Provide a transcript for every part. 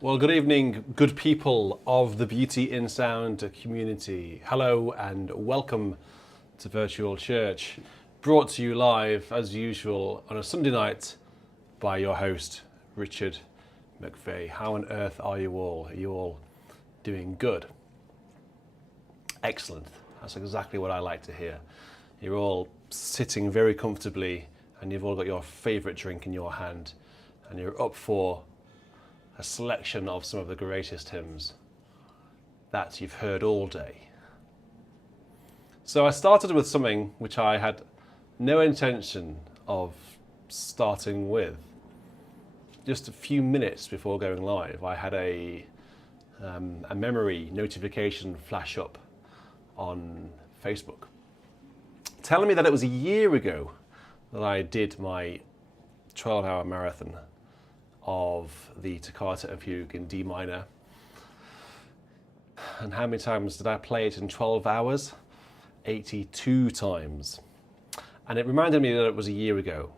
Well, good evening, good people of the Beauty in Sound community. Hello and welcome to Virtual Church, brought to you live, as usual, on a Sunday night by your host, Richard McVeigh. How on earth are you all? Are you all doing good? Excellent. That's exactly what I like to hear. You're all sitting very comfortably and you've all got your favourite drink in your hand and you're up for a selection of some of the greatest hymns that you've heard all day. So I started with something which I had no intention of starting with. Just a few minutes before going live, I had a memory notification flash up on Facebook telling me that it was a year ago that I did my 12-hour marathon of the Toccata and Fugue in D minor. And how many times did I play it in 12 hours? 82 times. And it reminded me that it was a year ago.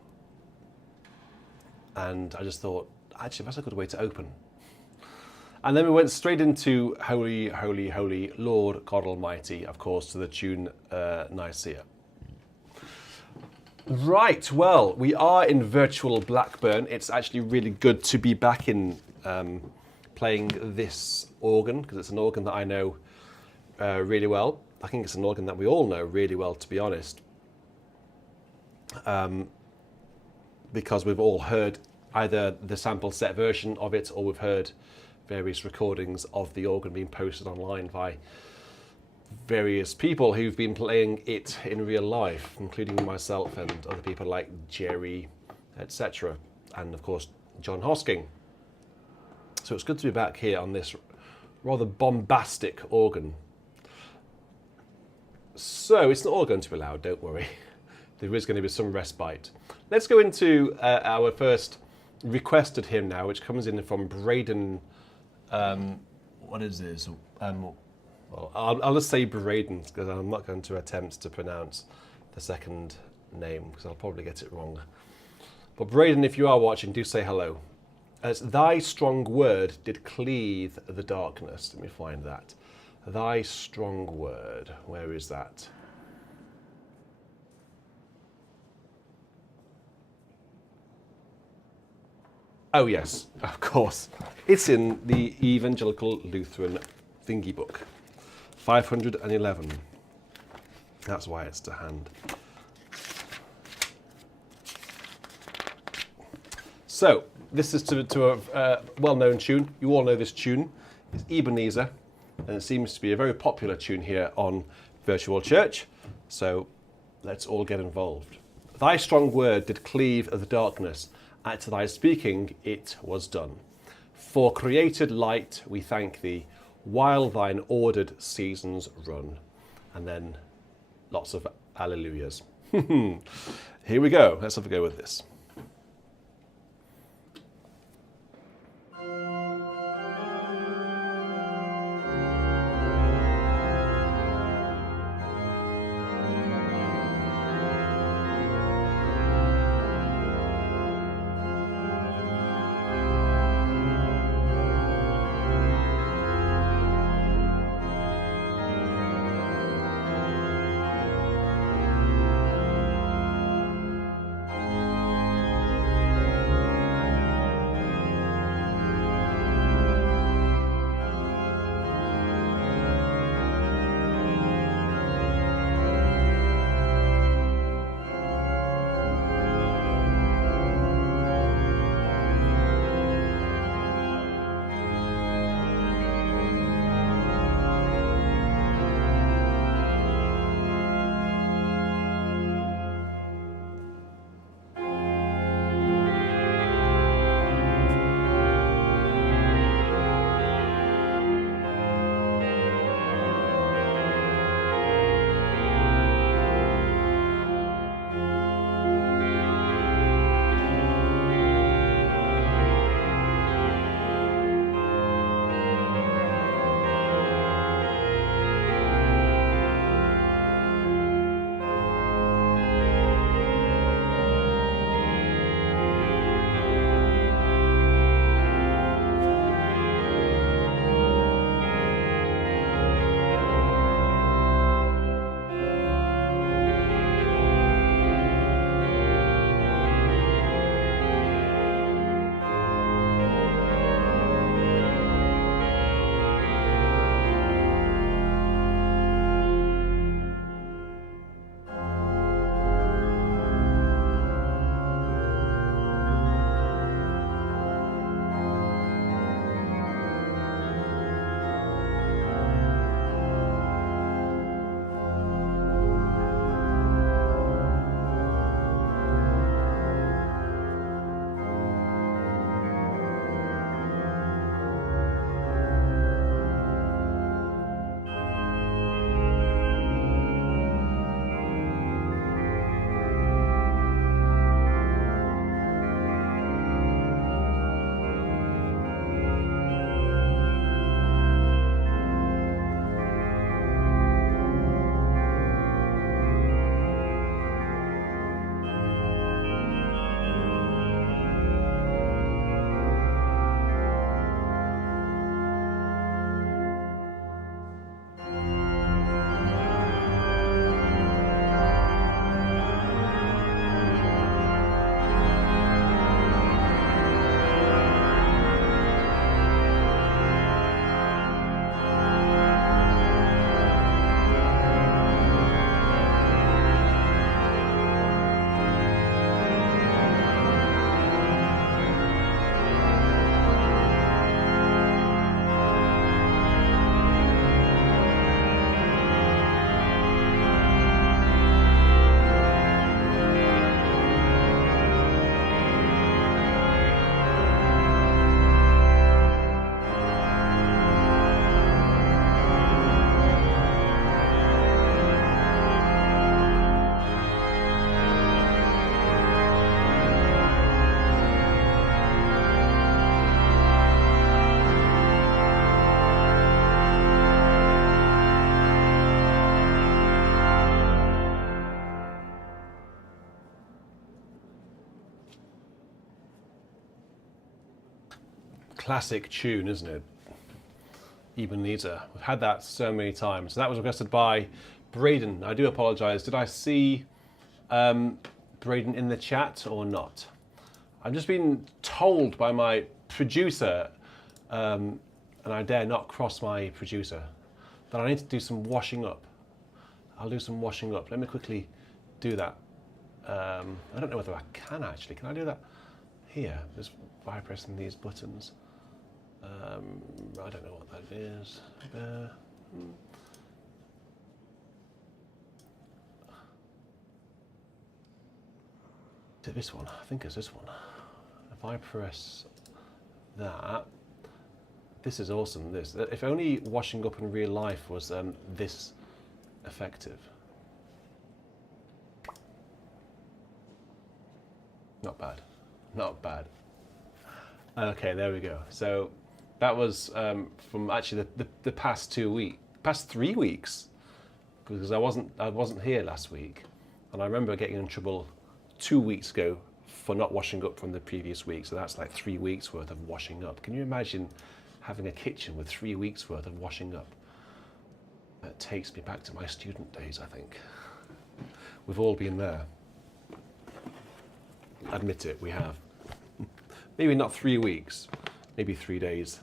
And I just thought, actually, that's a good way to open. And then we went straight into Holy, Holy, Holy, Lord God Almighty, of course, to the tune Nicaea. Right, well, we are in virtual Blackburn. It's actually really good to be back in playing this organ, because it's an organ that I know really well. I think it's an organ that we all know really well, to be honest. Because we've all heard either the sample set version of it, or we've heard various recordings of the organ being posted online by various people who've been playing it in real life, including myself and other people like Jerry, etc. And of course, John Hosking. So it's good to be back here on this rather bombastic organ. So it's not all going to be loud, don't worry. There is going to be some respite. Let's go into our first requested hymn now, which comes in from Braden. What is this? Well, I'll just say Braden, because I'm not going to attempt to pronounce the second name, because I'll probably get it wrong. But Braden, if you are watching, do say hello. It's Thy strong word did cleave the darkness. Let me find that. Thy strong word. Where is that? Oh yes, of course. It's in the Evangelical Lutheran thingy book. 511. That's why it's to hand. So, this is to a well-known tune. You all know this tune. It's Ebenezer, and it seems to be a very popular tune here on Virtual Church. So, let's all get involved. Thy strong word did cleave the darkness. At thy speaking it was done. For created light we thank thee, while thine ordered seasons run. And then lots of alleluias. Here we go. Let's have a go with this. classic tune, isn't it? Ebenezer. We've had that so many times. So that was requested by Braden. I do apologise. Did I see Braden in the chat or not? I've just been told by my producer, and I dare not cross my producer, that I need to do some washing up. I'll do some washing up. Let me quickly do that. I don't know whether I can actually. Can I do that here? Just by pressing these buttons. I don't know what that is. Is it this one? I think it's this one. If I press that, this is awesome. This, if only washing up in real life was this effective. Not bad, not bad. Okay, there we go. So that was from actually the past 3 weeks, because I wasn't here last week, and I remember getting in trouble 2 weeks ago for not washing up from the previous week. So that's like 3 weeks worth of washing up. Can you imagine having a kitchen with 3 weeks worth of washing up? That takes me back to my student days, I think. We've all been there. Admit it, we have. Maybe not 3 weeks, maybe 3 days.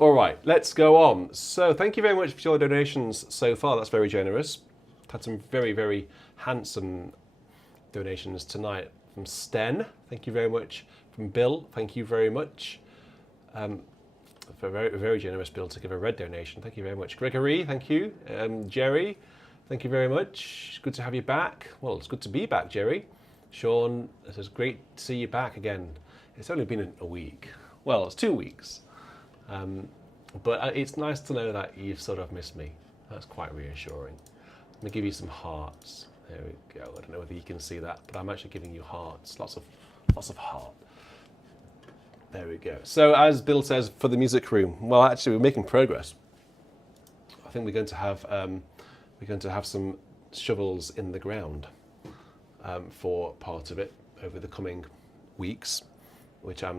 All right, let's go on. So thank you very much for your donations so far. That's very generous. Had some very, very handsome donations tonight from Sten. Thank you very much. From Bill, thank you very much. For a very, very generous Bill to give a red donation. Thank you very much. Gregory, thank you. Jerry, thank you very much. Good to have you back. Well, it's good to be back, Jerry. Sean, it is great to see you back again. It's only been a week. Well, it's 2 weeks. But it's nice to know that you've sort of missed me. That's quite reassuring. Let me give you some hearts. There we go. I don't know whether you can see that, but I'm actually giving you hearts. Lots of heart. There we go. So as Bill says, for the music room, well, actually we're making progress. I think we're going to have some shovels in the ground for part of it over the coming weeks, which I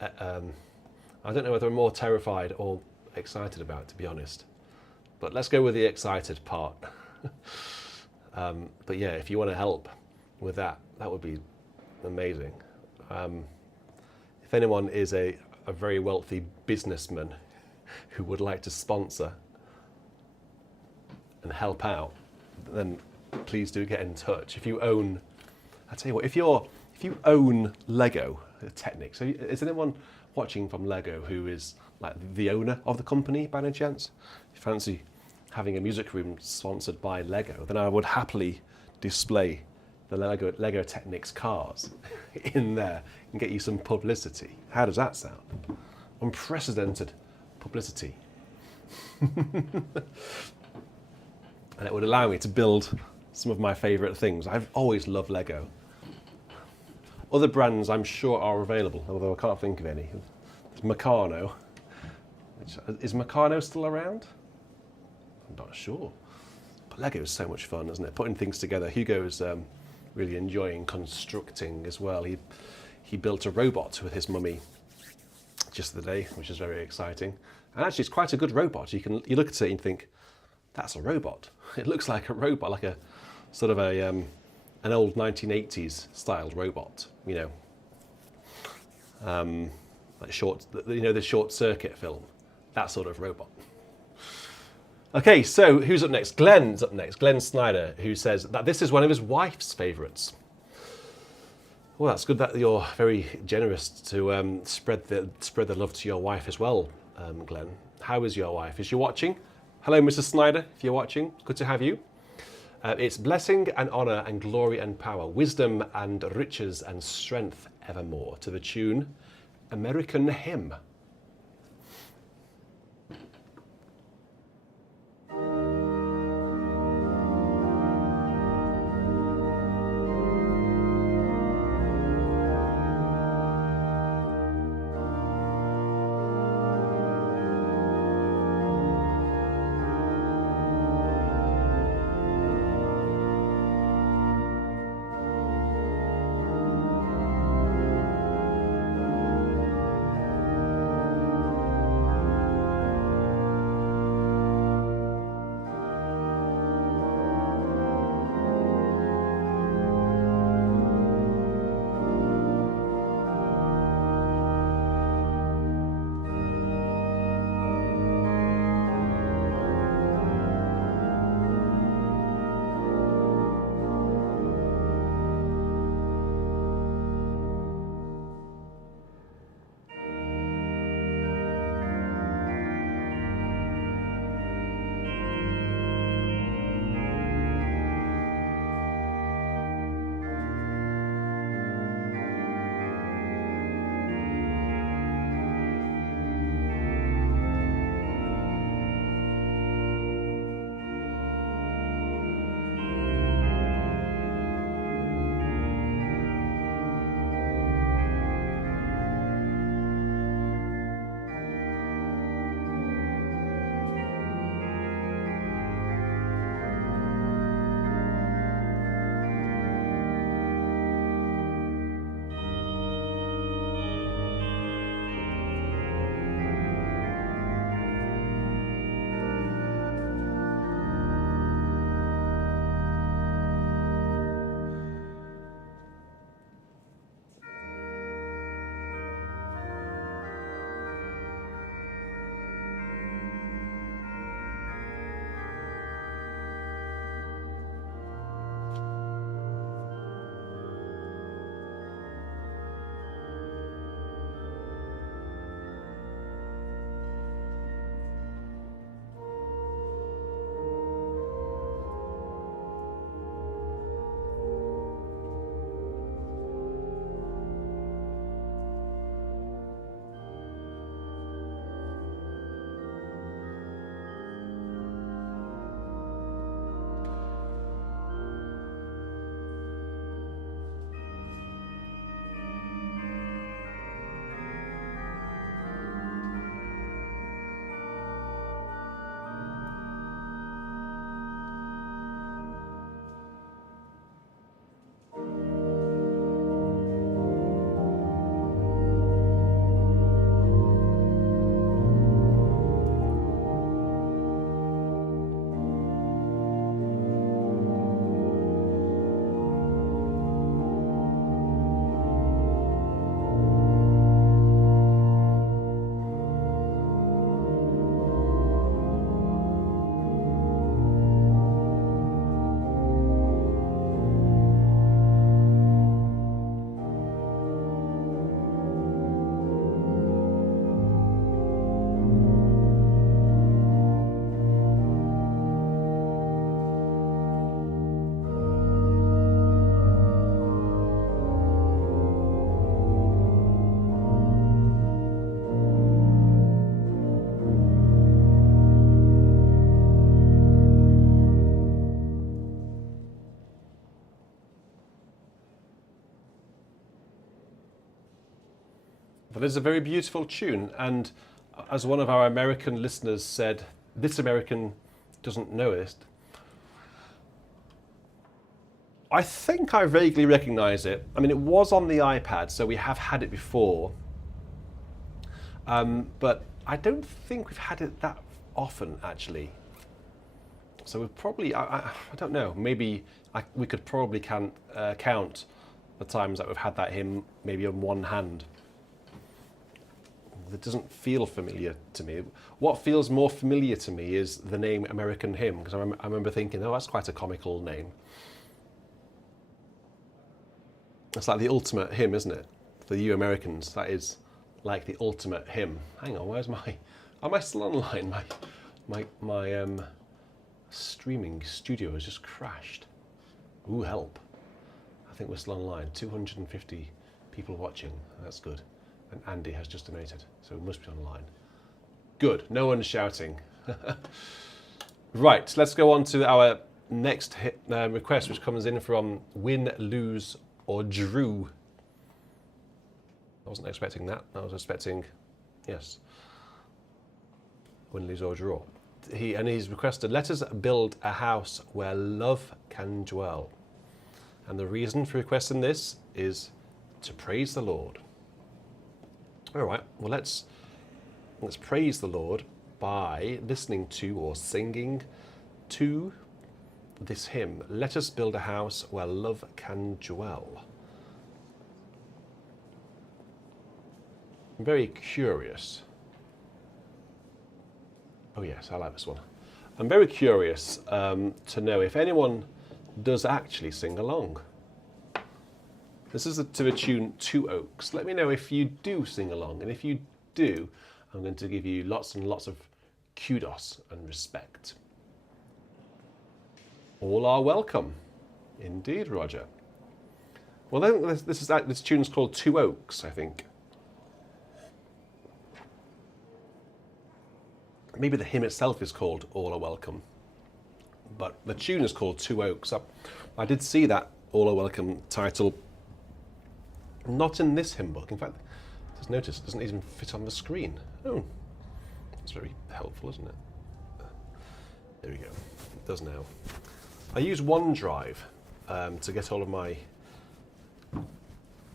don't know whether I'm more terrified or excited about, to be honest. But let's go with the excited part. But yeah, if you want to help with that, that would be amazing. If anyone is a very wealthy businessman who would like to sponsor and help out, then please do get in touch. If you own, I tell you what, if you own Lego Technic, so is anyone watching from Lego who is like the owner of the company by any chance? If you fancy having a music room sponsored by Lego, then I would happily display the Lego Technics cars in there and get you some publicity. How does that sound? Unprecedented publicity. And it would allow me to build some of my favourite things. I've always loved Lego. Other brands I'm sure are available, although I can't think of any. There's Meccano. Is Meccano still around? I'm not sure. But Lego is so much fun, isn't it? Putting things together. Hugo's really enjoying constructing as well. He built a robot with his mummy just the other day, which is very exciting. And actually, it's quite a good robot. You look at it and think, that's a robot. It looks like a robot, like a sort of an old 1980s styled robot, you know, like the Short Circuit film, that sort of robot. Okay, so who's up next? Glenn's up next. Glenn Snyder, who says that this is one of his wife's favourites. Well, that's good that you're very generous to spread the love to your wife as well, Glenn. How is your wife? Is she watching? Hello, Mrs. Snyder, if you're watching. Good to have you. It's blessing and honour and glory and power, wisdom and riches and strength evermore, to the tune American Hymn. But it's a very beautiful tune, and as one of our American listeners said, this American doesn't know it. I think I vaguely recognise it. I mean, it was on the iPad, so we have had it before. But I don't think we've had it that often, actually. So we've probably, I don't know, maybe we could probably count the times that we've had that hymn maybe on one hand. It doesn't feel familiar to me. What feels more familiar to me is the name American Hymn, because I remember thinking, oh, that's quite a comical name. It's like the ultimate hymn, isn't it? For you Americans, that is like the ultimate hymn. Hang on, where's am I still online? My streaming studio has just crashed. Ooh, help. I think we're still online. 250 people watching, that's good. And Andy has just donated, so we must be online. Good, no one's shouting. Right, let's go on to our next request, which comes in from Win, Lose or Drew. I wasn't expecting that. I was expecting, yes, win, lose or draw. He's requested, let us build a house where love can dwell. And the reason for requesting this is to praise the Lord. All right, well, let's praise the Lord by listening to or singing to this hymn. Let us build a house where love can dwell. I'm very curious. Oh yes, I like this one. I'm very curious to know if anyone does actually sing along. This is to the tune Two Oaks. Let me know if you do sing along, and if you do, I'm going to give you lots and lots of kudos and respect. All are welcome. Indeed, Roger. Well, then this tune's called Two Oaks, I think. Maybe the hymn itself is called All Are Welcome, but the tune is called Two Oaks. I did see that All Are Welcome title not in this hymn book. In fact, just notice it doesn't even fit on the screen. Oh, that's very helpful, isn't it? There we go. It does now. I use OneDrive to get all of my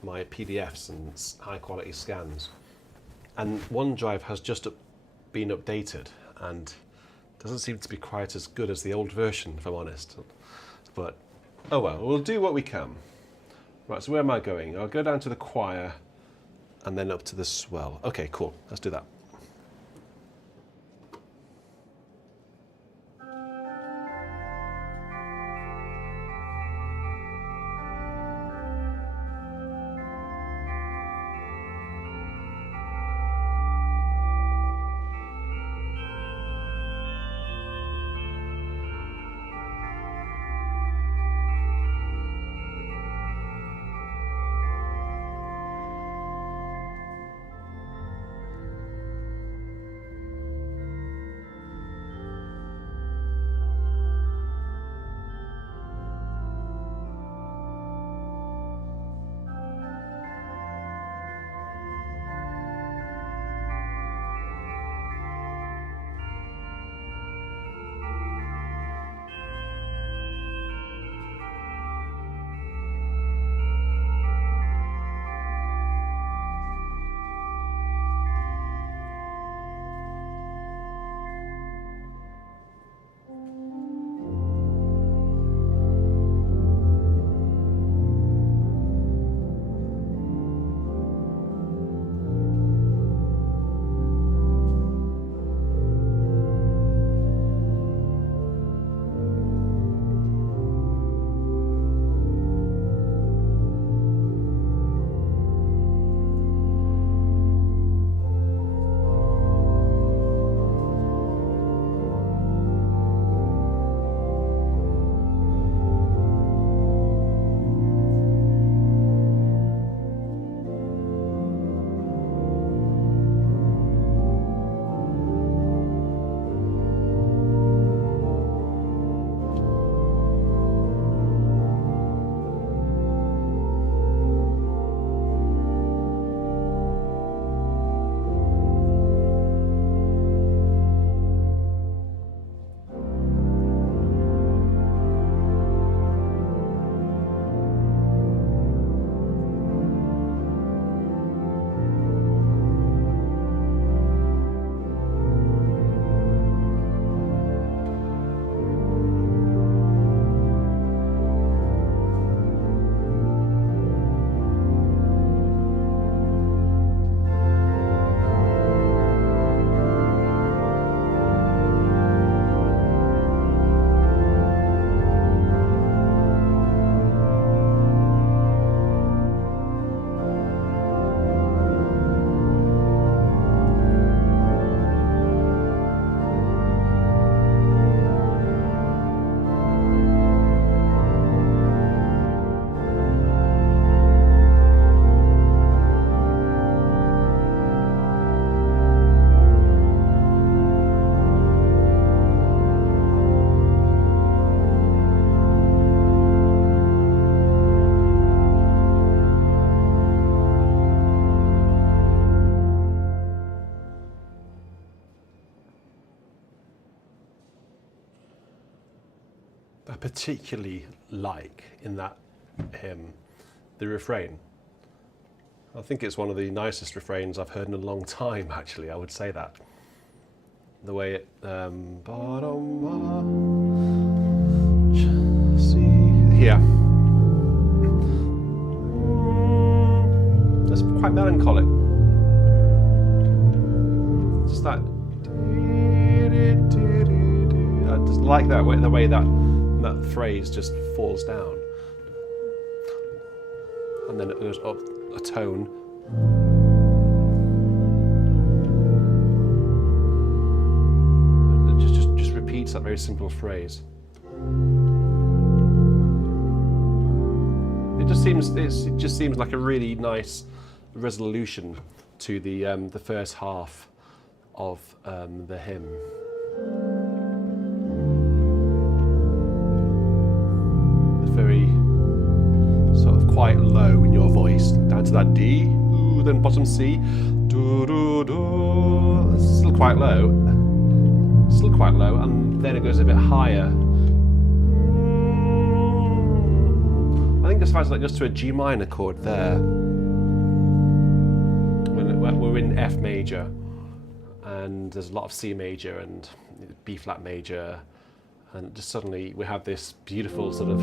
PDFs and high quality scans, and OneDrive has just been updated and doesn't seem to be quite as good as the old version, if I'm honest. But oh well, we'll do what we can. Right, so where am I going? I'll go down to the choir and then up to the swell. Okay, cool. Let's do that. particularly like in that hymn, the refrain. I think it's one of the nicest refrains I've heard in a long time, actually, I would say that. The way it, here. It's quite melancholic. Just that. I just like that way, the way that phrase just falls down, and then it goes up a tone. It just repeats that very simple phrase. It just seems like a really nice resolution to the first half of the hymn. It's very sort of quite low in your voice, down to that D, ooh, then bottom C, do do do. It's still quite low, and then it goes a bit higher. I think as far as that goes to a G minor chord there. When we're in F major, and there's a lot of C major and B flat major, and just suddenly we have this beautiful sort of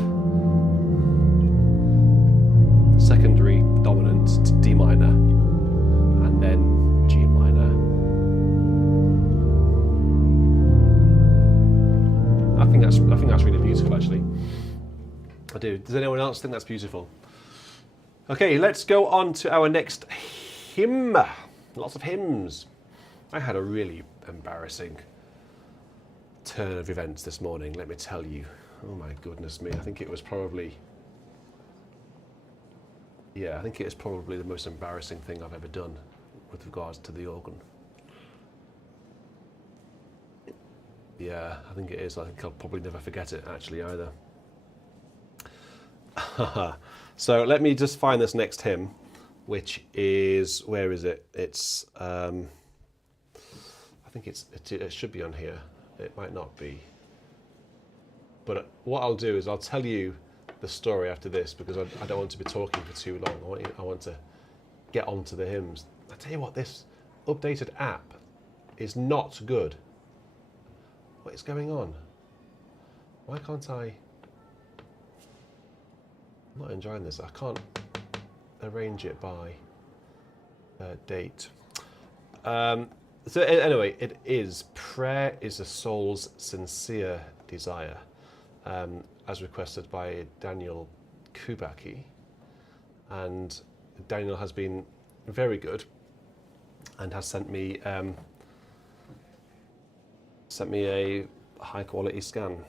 secondary dominant to D minor, and then G minor. I think that's really beautiful, actually. I do. Does anyone else think that's beautiful? Okay, let's go on to our next hymn. Lots of hymns. I had a really embarrassing turn of events this morning, let me tell you. Oh my goodness me. I think it was probably the most embarrassing thing I've ever done with regards to the organ. Yeah, I think it is. I think I'll probably never forget it, actually, either. So let me just find this next hymn, which is, where is it? It's, I think it should be on here. It might not be. But what I'll do is I'll tell you the story after this, because I don't want to be talking for too long. I want to get onto the hymns. I tell you what, this updated app is not good. What is going on? Why can't I? I'm not enjoying this. I can't arrange it by date. So anyway, it is prayer is a soul's sincere desire, as requested by Daniel Kubacki, and Daniel has been very good and has sent me a high quality scan.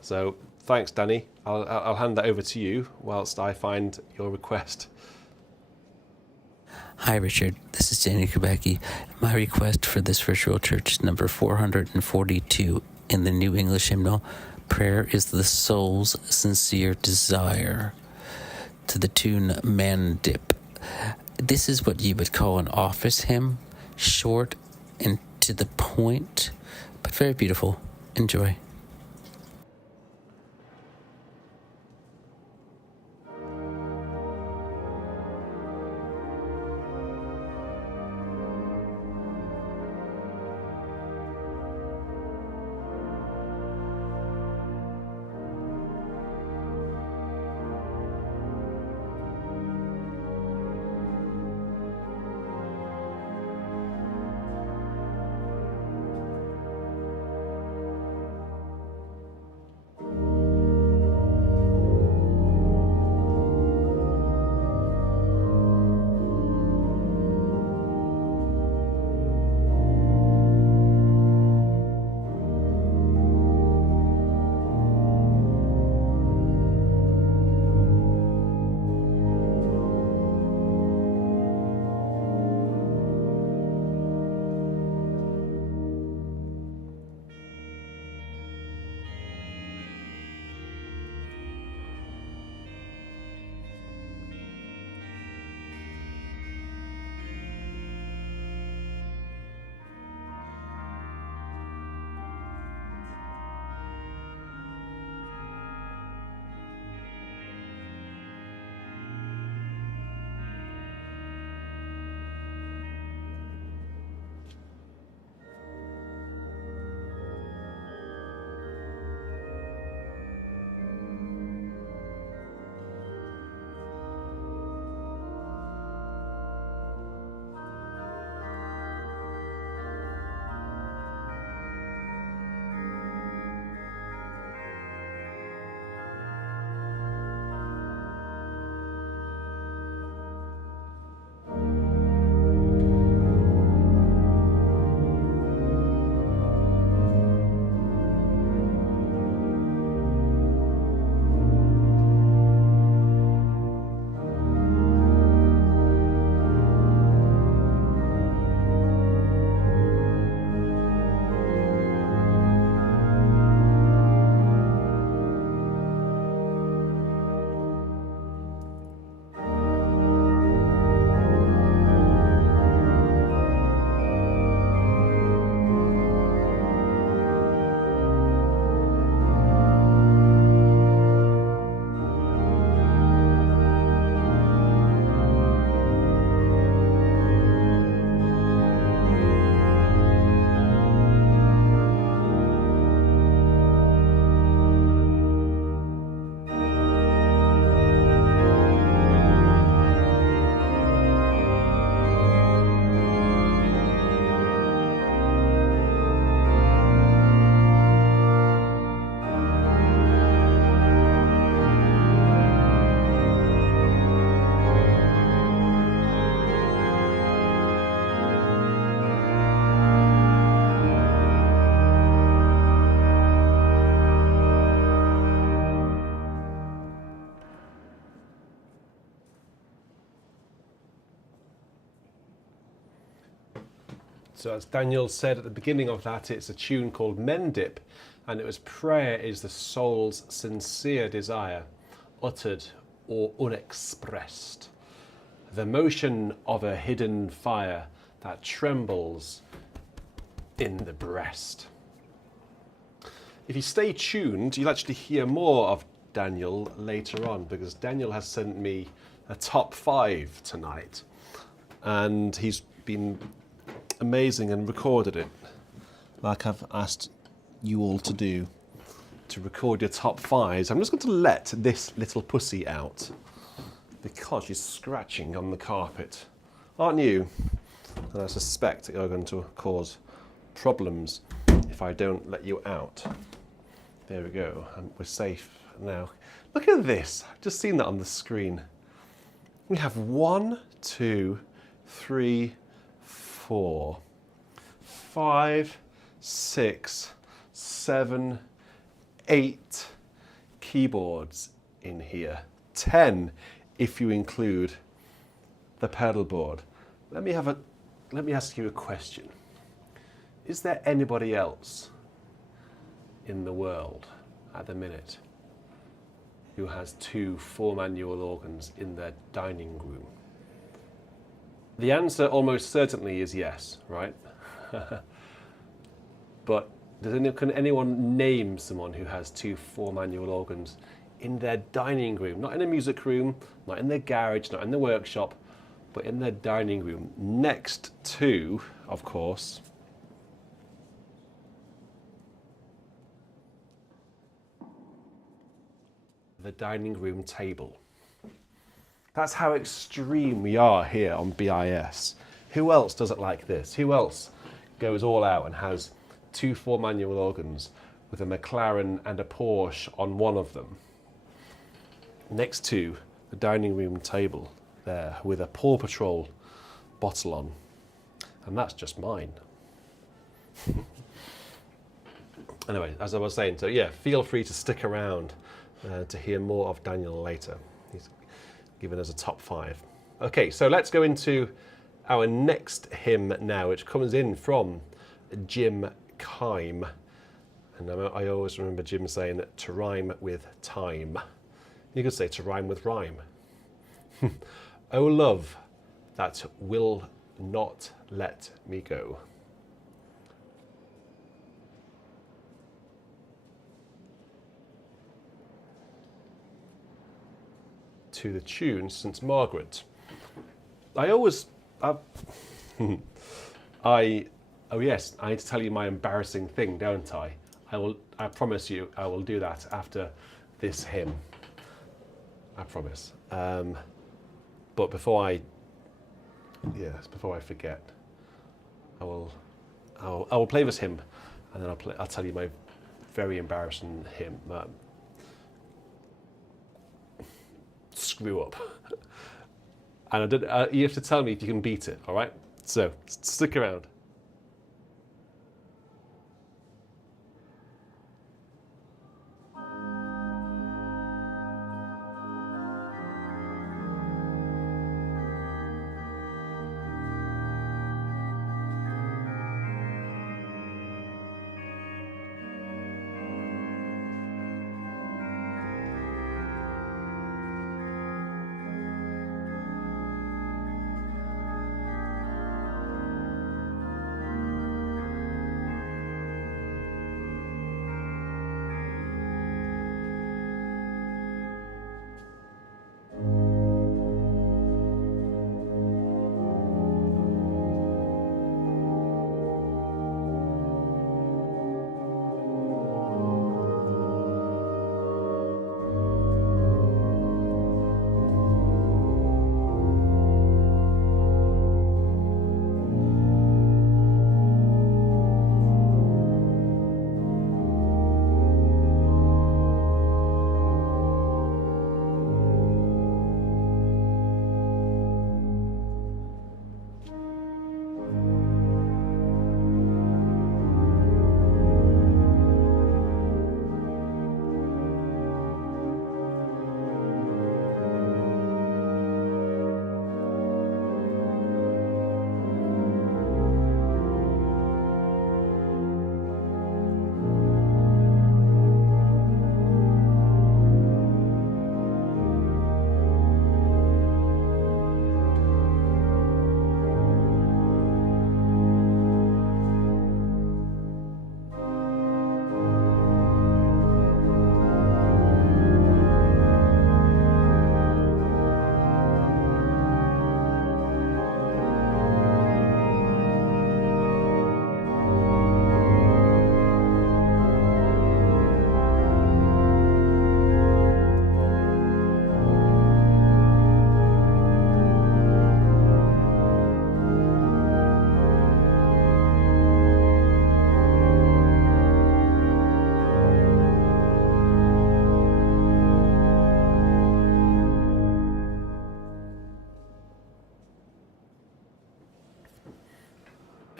So thanks, Danny. I'll hand that over to you whilst I find your request. Hi, Richard. This is Danny Kubacki. My request for this virtual church is number 442 in the New English hymnal. Prayer is the soul's sincere desire, to the tune Man Dip. This is what you would call an office hymn, short and to the point, but very beautiful. Enjoy. So as Daniel said at the beginning of that, it's a tune called Mendip, and it was prayer is the soul's sincere desire, uttered or unexpressed. The motion of a hidden fire that trembles in the breast. If you stay tuned, you'll actually hear more of Daniel later on, because Daniel has sent me a top 5 tonight, and he's been amazing and recorded it, like I've asked you all to do, to record your top 5s. I'm just going to let this little pussy out because she's scratching on the carpet, aren't you? And I suspect that you're going to cause problems if I don't let you out. There we go, and we're safe now. Look at this, I've just seen that on the screen. We have 1, 2, 3, 4, 5, 6, 7, 8 keyboards in here. 10 if you include the pedal board. Let me ask you a question. Is there anybody else in the world at the minute who has 2 4-manual organs in their dining room? The answer almost certainly is yes, right? But can anyone name someone who has 2 4-manual organs in their dining room? Not in a music room, not in their garage, not in the workshop, but in their dining room, next to, of course, the dining room table. That's how extreme we are here on BIS. Who else does it like this? Who else goes all out and has 2 4-manual organs with a McLaren and a Porsche on one of them, next to the dining room table there with a Paw Patrol bottle on? And that's just mine. Anyway, as I was saying, so yeah, feel free to stick around to hear more of Daniel later. He's given us a top 5. Okay, so let's go into our next hymn now, which comes in from Jim Kime. And I always remember Jim saying to rhyme with time. You could say to rhyme with rhyme. Oh love that will not let me go. To the tune St. Margaret. Oh yes, I need to tell you my embarrassing thing, don't I? I promise you I will do that after this hymn. I promise. But before I forget, I will play this hymn, and then I'll tell you my very embarrassing hymn. Screw up. And you have to tell me if you can beat it, all right? So stick around.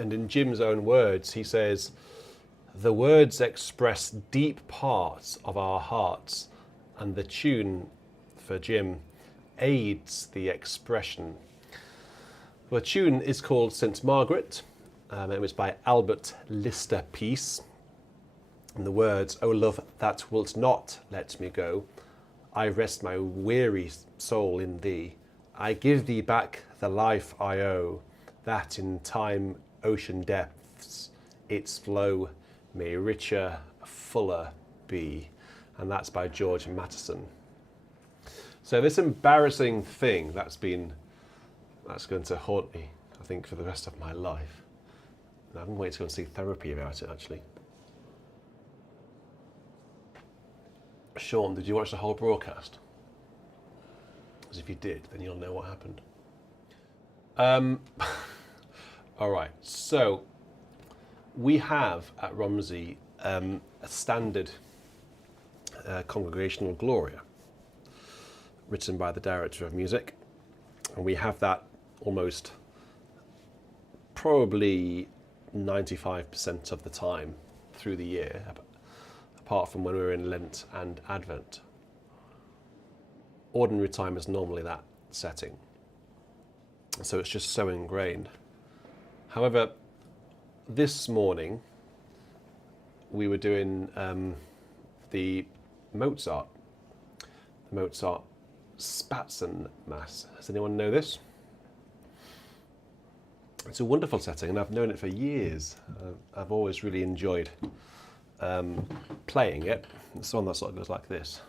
And in Jim's own words, he says, the words express deep parts of our hearts, and the tune, for Jim, aids the expression. The tune is called St. Margaret. It was by Albert Lister Peace. And the words, O love that wilt not let me go, I rest my weary soul in thee. I give thee back the life I owe, that in time ocean depths its flow may richer, fuller be. And that's by George Matheson. So this embarrassing thing that's going to haunt me, I think, for the rest of my life. And I'm waiting to go and see therapy about it, actually. Sean, did you watch the whole broadcast? Because if you did, then you'll know what happened. All right, so we have at Romsey a standard congregational Gloria written by the Director of Music, and we have that almost probably 95% of the time through the year, apart from when we're in Lent and Advent. Ordinary time is normally that setting, so it's just so ingrained. However, this morning we were doing the Mozart Spatzen Mass. Does anyone know this? It's a wonderful setting, and I've known it for years. I've always really enjoyed playing it. It's one that sort of goes like this.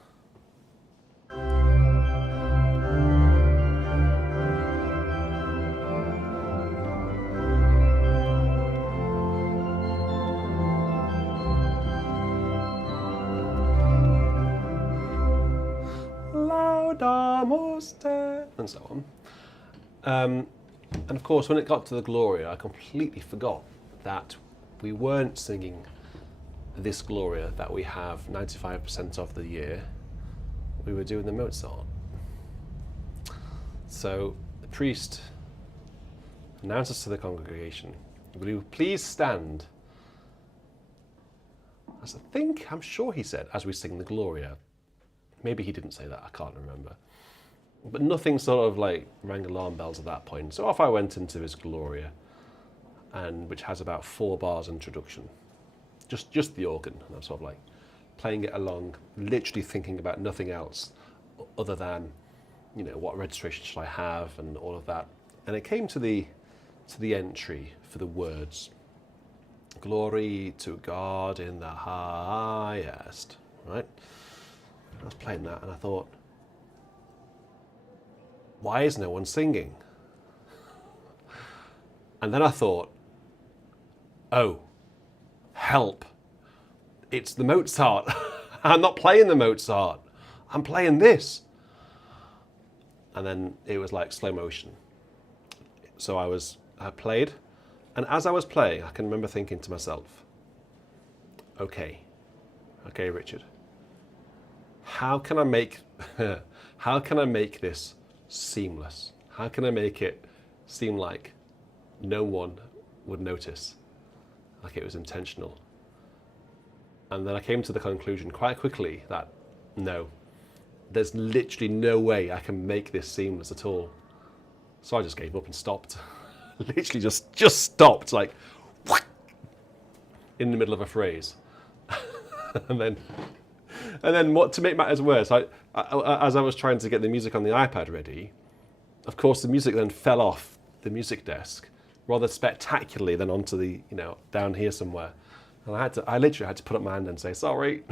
And so on. And of course, when it got to the Gloria, I completely forgot that we weren't singing this Gloria that we have 95% of the year. We were doing the Mozart. So the priest announces to the congregation, will you please stand? I'm sure he said, as we sing the Gloria. Maybe he didn't say that, I can't remember. But nothing sort of like rang alarm bells at that point. So off I went into his Gloria, and which has about 4 bars introduction. Just the organ. And I'm sort of like playing it along, literally thinking about nothing else other than, you know, what registration should I have and all of that. And it came to the entry for the words. Glory to God in the highest. Right? I was playing that and I thought, why is no one singing? And then I thought, oh, help. It's the Mozart. I'm not playing the Mozart. I'm playing this. And then it was like slow motion. So I played, and as I was playing, I can remember thinking to myself, okay, Richard, how can I make this seamless? How can I make it seem like no one would notice, like it was intentional? And then I came to the conclusion quite quickly that no, there's literally no way I can make this seamless at all. So I just gave up and stopped. Literally just stopped, like in the middle of a phrase. and then what, to make matters worse, as I was trying to get the music on the iPad ready, of course the music then fell off the music desk rather spectacularly than onto the, down here somewhere. And I literally had to put up my hand and say, sorry,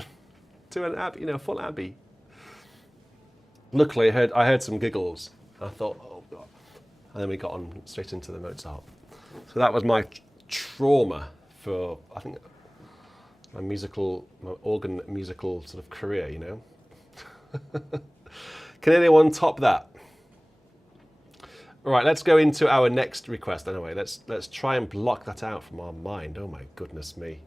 to an Abbey, full Abbey. Luckily I heard some giggles. And I thought, oh God. And then we got on straight into the Mozart. So that was my trauma for, I think, my organ musical sort of career, Can anyone top that? All right, let's go into our next request anyway. Let's try and block that out from our mind. Oh my goodness me.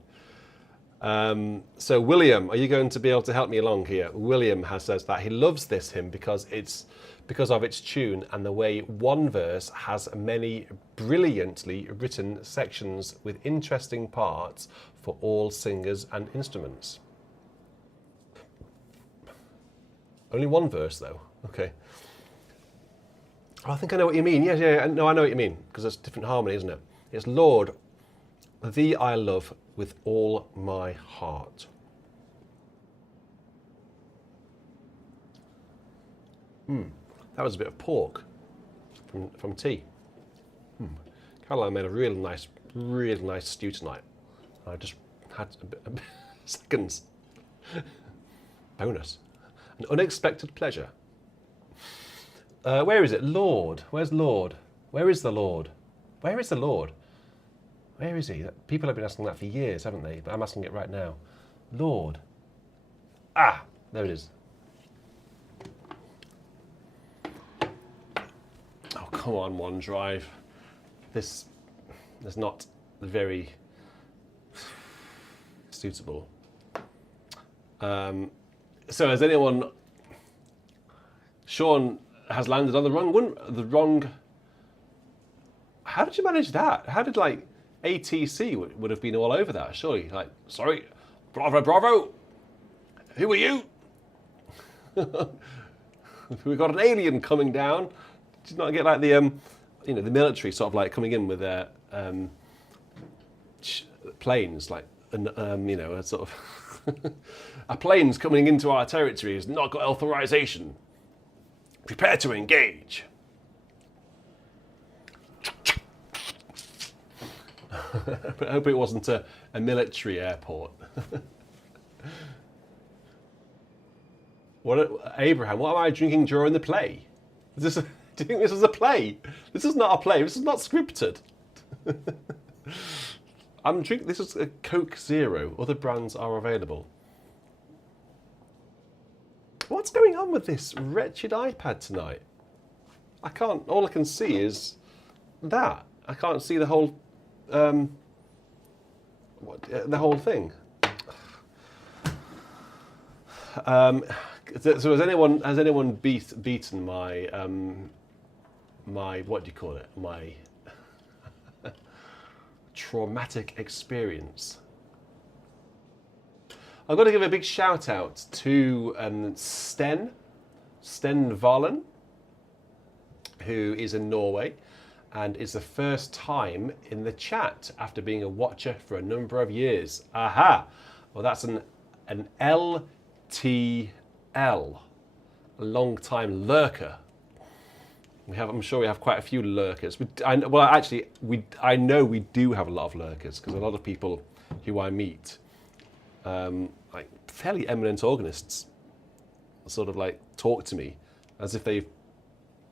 So William, are you going to be able to help me along here? William says that he loves this hymn because it's because of its tune and the way one verse has many brilliantly written sections with interesting parts for all singers and instruments. Only one verse though, okay. Oh, I think I know what you mean. Yeah, no, I know what you mean, because it's different harmony, isn't it? It's Lord, thee I love with all my heart. That was a bit of pork from tea. Caroline made a really nice stew tonight. I just had a bit seconds. Bonus. An unexpected pleasure. Where is it? Lord. Where's Lord? Where is the Lord? Where is the Lord? Where is he? People have been asking that for years, haven't they? But I'm asking it right now. Lord. Ah, there it is. Oh, come on, OneDrive. This is not very suitable. So has anyone... Sean has landed on the wrong one. How did you manage that? How did like ATC would have been all over that? Surely, like, sorry, bravo. Who are you? We've got an alien coming down. Did you not get like the the military sort of like coming in with their planes, like a sort of a plane's coming into our territory has not got authorization. Prepare to engage. I hope it wasn't a military airport. Abraham, what am I drinking during the play? Do you think this is a play? This is not a play. This is not scripted. This is a Coke Zero. Other brands are available. What's going on with this wretched iPad tonight? All I can see is that. I can't see the whole, the whole thing. So has anyone beaten my, my, what do you call it? My traumatic experience? I've got to give a big shout out to Sten Valen, who is in Norway and is the first time in the chat after being a watcher for a number of years. Aha! Well, that's an LTL, a long time lurker. I'm sure we have quite a few lurkers. I know we do have a lot of lurkers because a lot of people who I meet, like fairly eminent organists, sort of like talk to me as if they've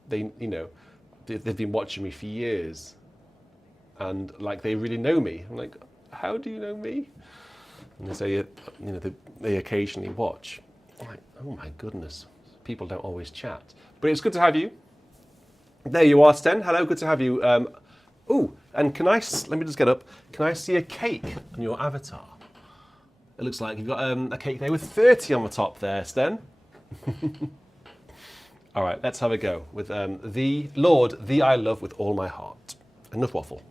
been watching me for years, and like they really know me. I'm like, how do you know me? And they say, they occasionally watch. I'm like, oh my goodness, people don't always chat, but it's good to have you. There you are, Sten. Hello, good to have you. Oh, and let me just get up. Can I see a cake on your avatar? It looks like you've got a cake there with 30 on the top there, Sten. All right, let's have a go with the Lord, thee I love with all my heart. Enough waffle.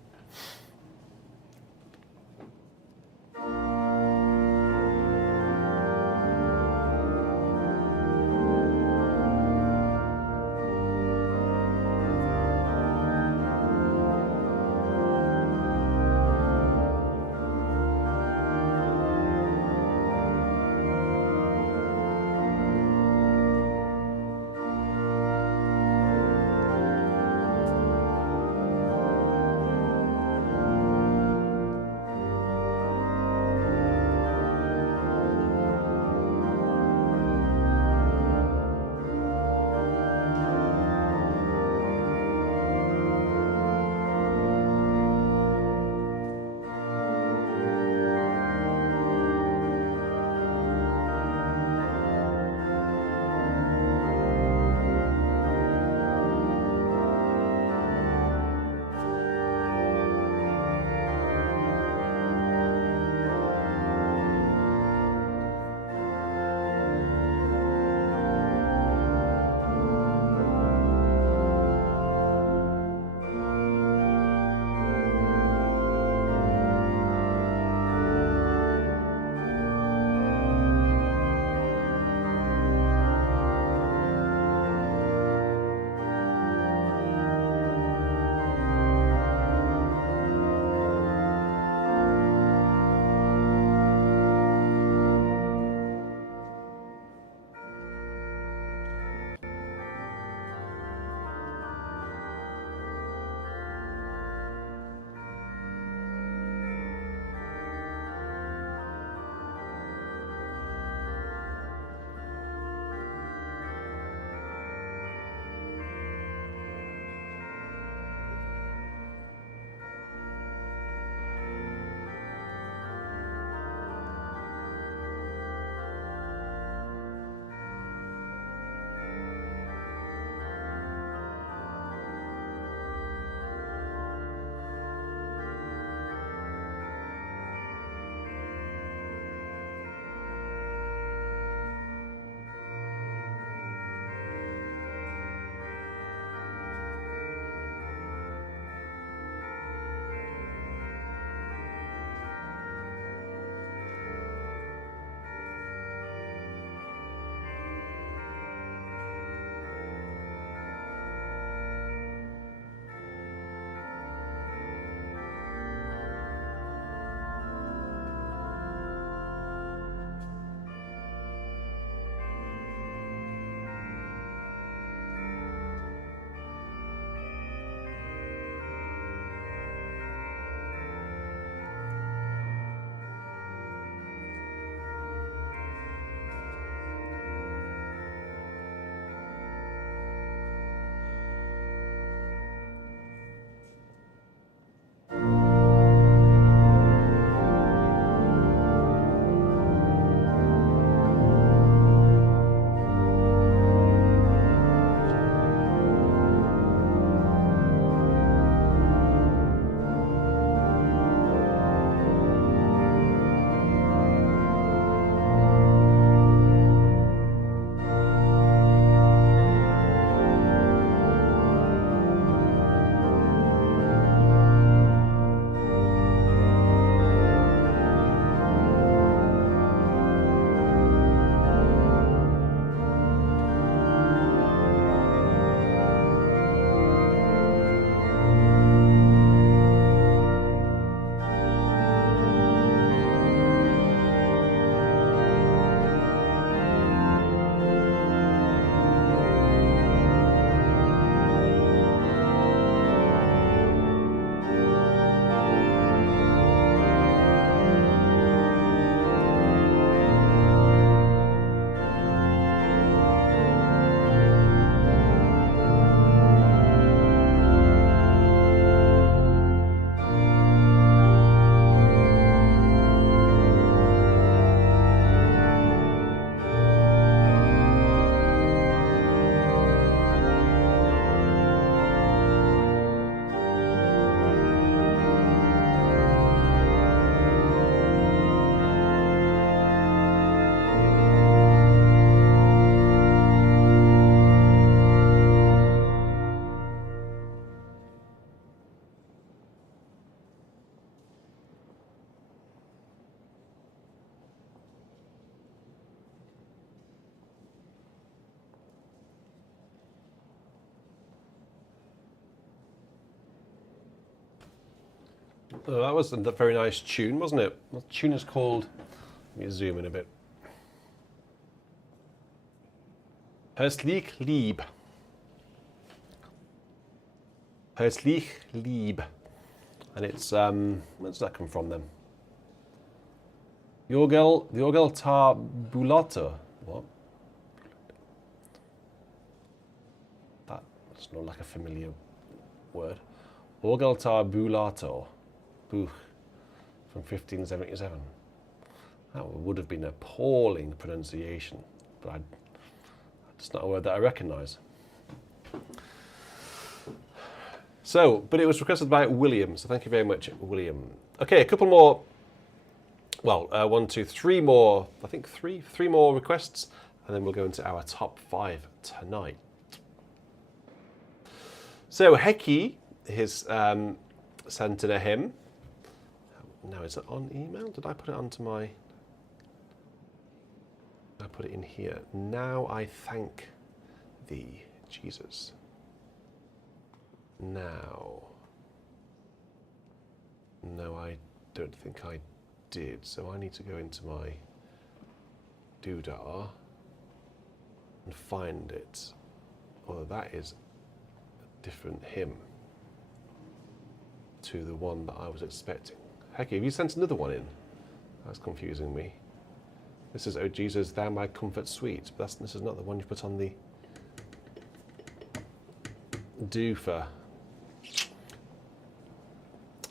Oh, that was a very nice tune, wasn't it? The tune is called, let me zoom in a bit. Herzlich lieb. Herzlich lieb. And it's, where does that come from then? Jorgel tabulator. What? That's not like a familiar word. Orgel tabulator. Buch. From 1577. That would have been appalling pronunciation, but it's not a word that I recognise. So, but it was requested by William, so thank you very much, William. Okay, a couple more. Well, 1, 2, 3 more. I think three more requests, and then we'll go into our top 5 tonight. So Heki has sent in a hymn. Now, is it on email? Did I put it onto my? I put it in here. Now I thank thee, Jesus. Now. No, I don't think I did. So I need to go into my doodah and find it. Although that is a different hymn to the one that I was expecting. Heck, have you sent another one in? That's confusing me. This is, "O Jesus, thou my comfort sweet." But this is not the one you put on the doofer.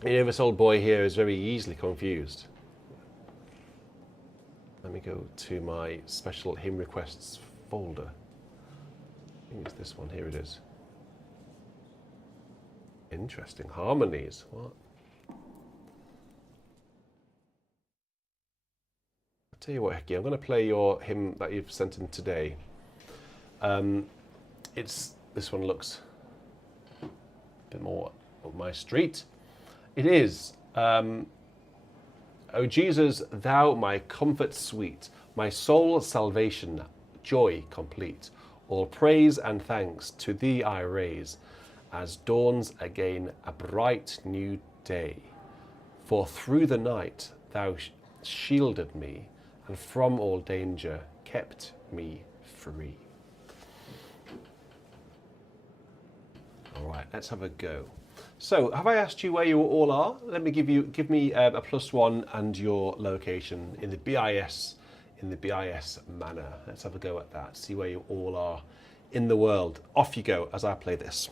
You know, this old boy here is very easily confused. Let me go to my special hymn requests folder. I think it's this one. Here it is. Interesting. Harmonies. What? I'll tell you what, Hecky, I'm going to play your hymn that you've sent in today. This one looks a bit more up my street. It is, "O Jesus, thou my comfort sweet, my soul's salvation, joy complete. All praise and thanks to thee I raise, as dawns again a bright new day. For through the night thou shielded me, and from all danger kept me free." All right, let's have a go. So, have I asked you where you all are? Let me give me a +1 and your location in the BIS manner. Let's have a go at that. See where you all are in the world. Off you go as I play this.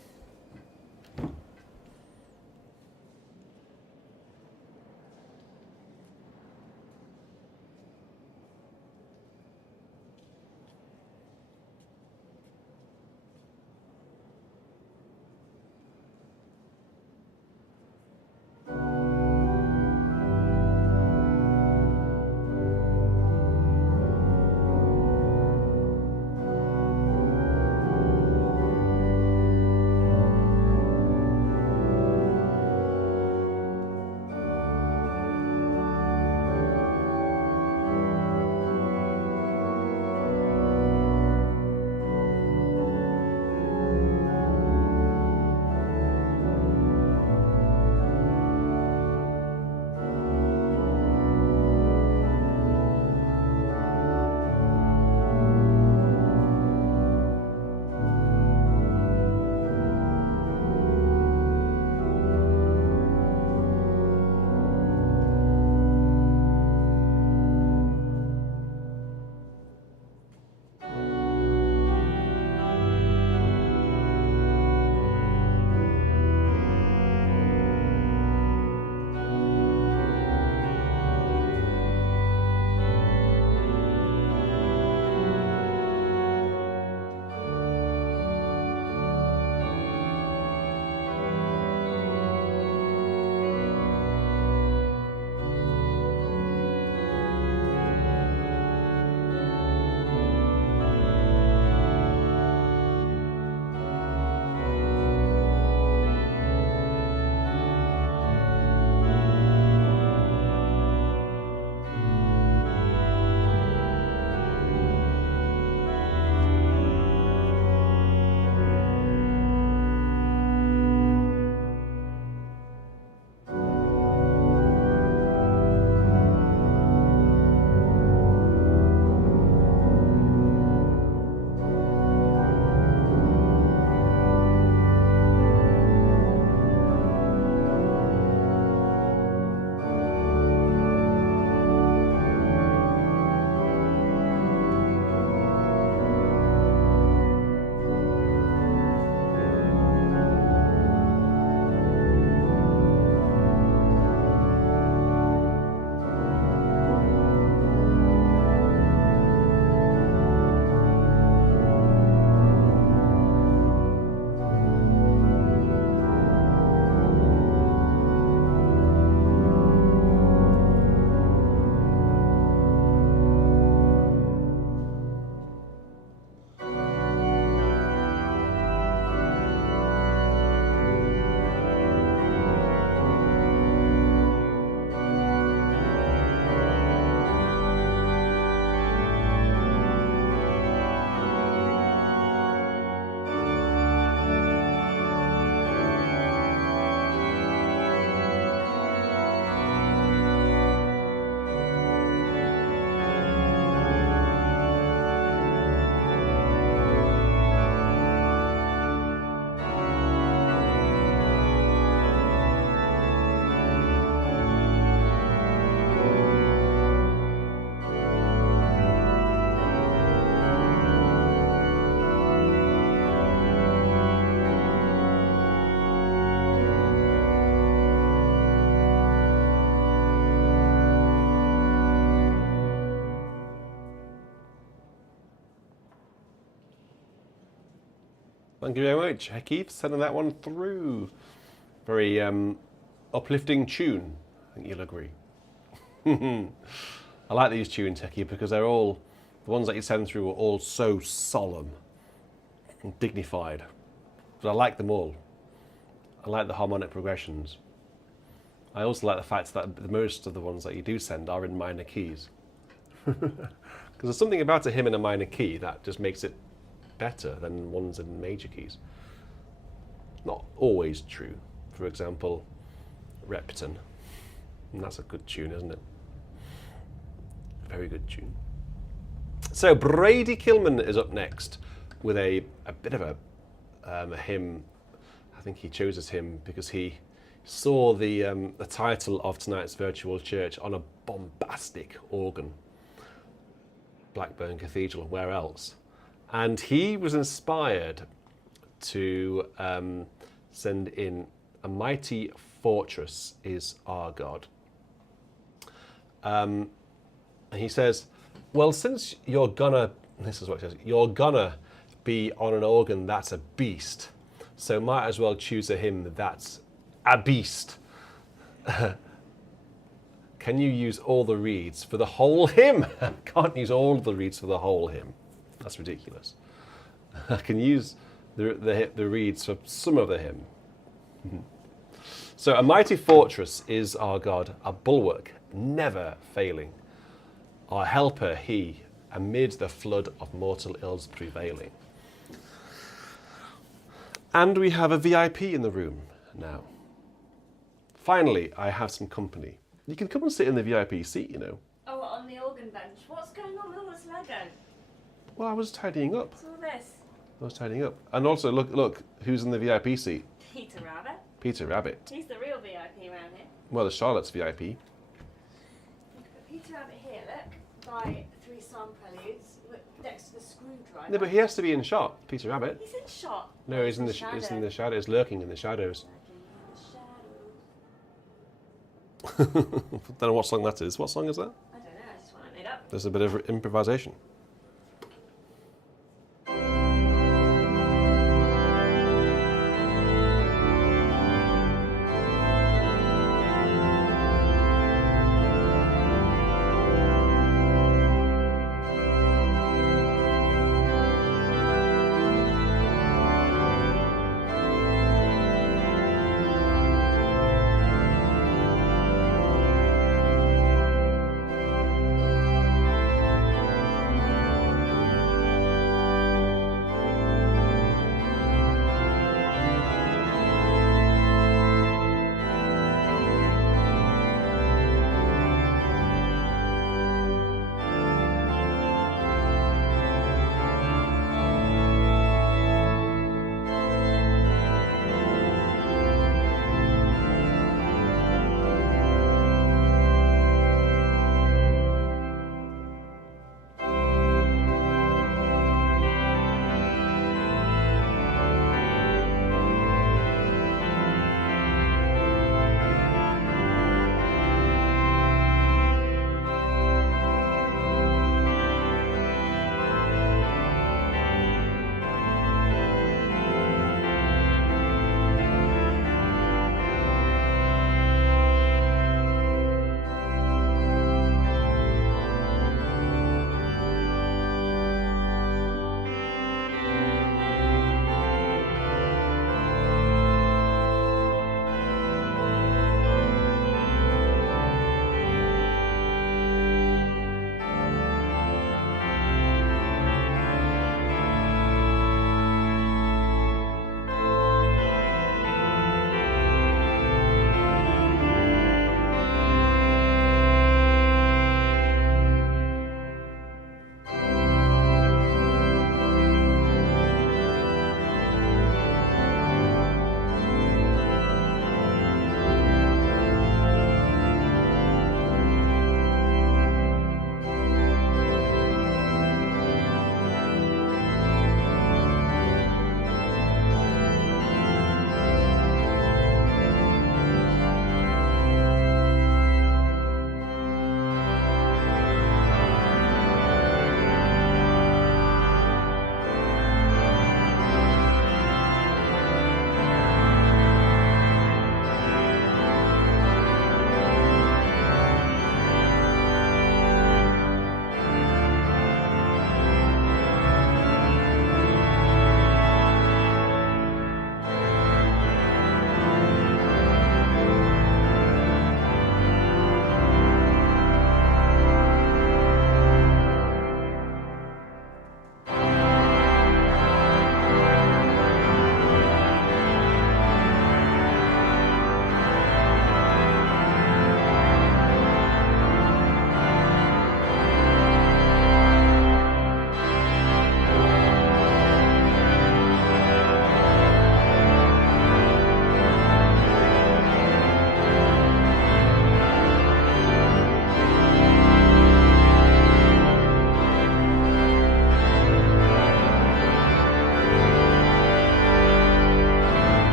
Thank you very much, Keith, sending that one through. Very uplifting tune, I think you'll agree. I like these tunes, Hecky, because they're all, the ones that you send through are all so solemn and dignified. But I like them all. I like the harmonic progressions. I also like the fact that most of the ones that you do send are in minor keys. Because there's something about a hymn in a minor key that just makes it better than ones in major keys. Not always true. For example, Repton. And that's a good tune, isn't it? Very good tune. So Brady Kilman is up next with a bit of a hymn. I think he chose this hymn because he saw the title of tonight's virtual church on a bombastic organ. Blackburn Cathedral, where else? And he was inspired to send in "A Mighty Fortress is Our God." And he says, well, since you're gonna, this is what he says, you're gonna be on an organ that's a beast, so might as well choose a hymn that's a beast. Can you use all the reeds for the whole hymn? Can't use all the reeds for the whole hymn. That's ridiculous. I can use the reeds for some of the hymn. So a mighty fortress is our God, a bulwark never failing. Our helper he, amid the flood of mortal ills prevailing. And we have a VIP in the room now. Finally, I have some company. You can come and sit in the VIP seat, you know. Oh, on the organ bench. What's going on with all this Lego? Well, I was tidying up. What's all this? I was tidying up. And also, look, who's in the VIP seat? Peter Rabbit. Peter Rabbit. He's the real VIP around here. Well, the Charlotte's VIP. You can put Peter Rabbit here, look, by 3 psalm preludes, look, next to the screwdriver. No, but he has to be in shot, Peter Rabbit. He's in shot. No, he's in the shadows, lurking in the shadows. Don't know what song that is. What song is that? I don't know, I just want to made up. There's a bit of improvisation.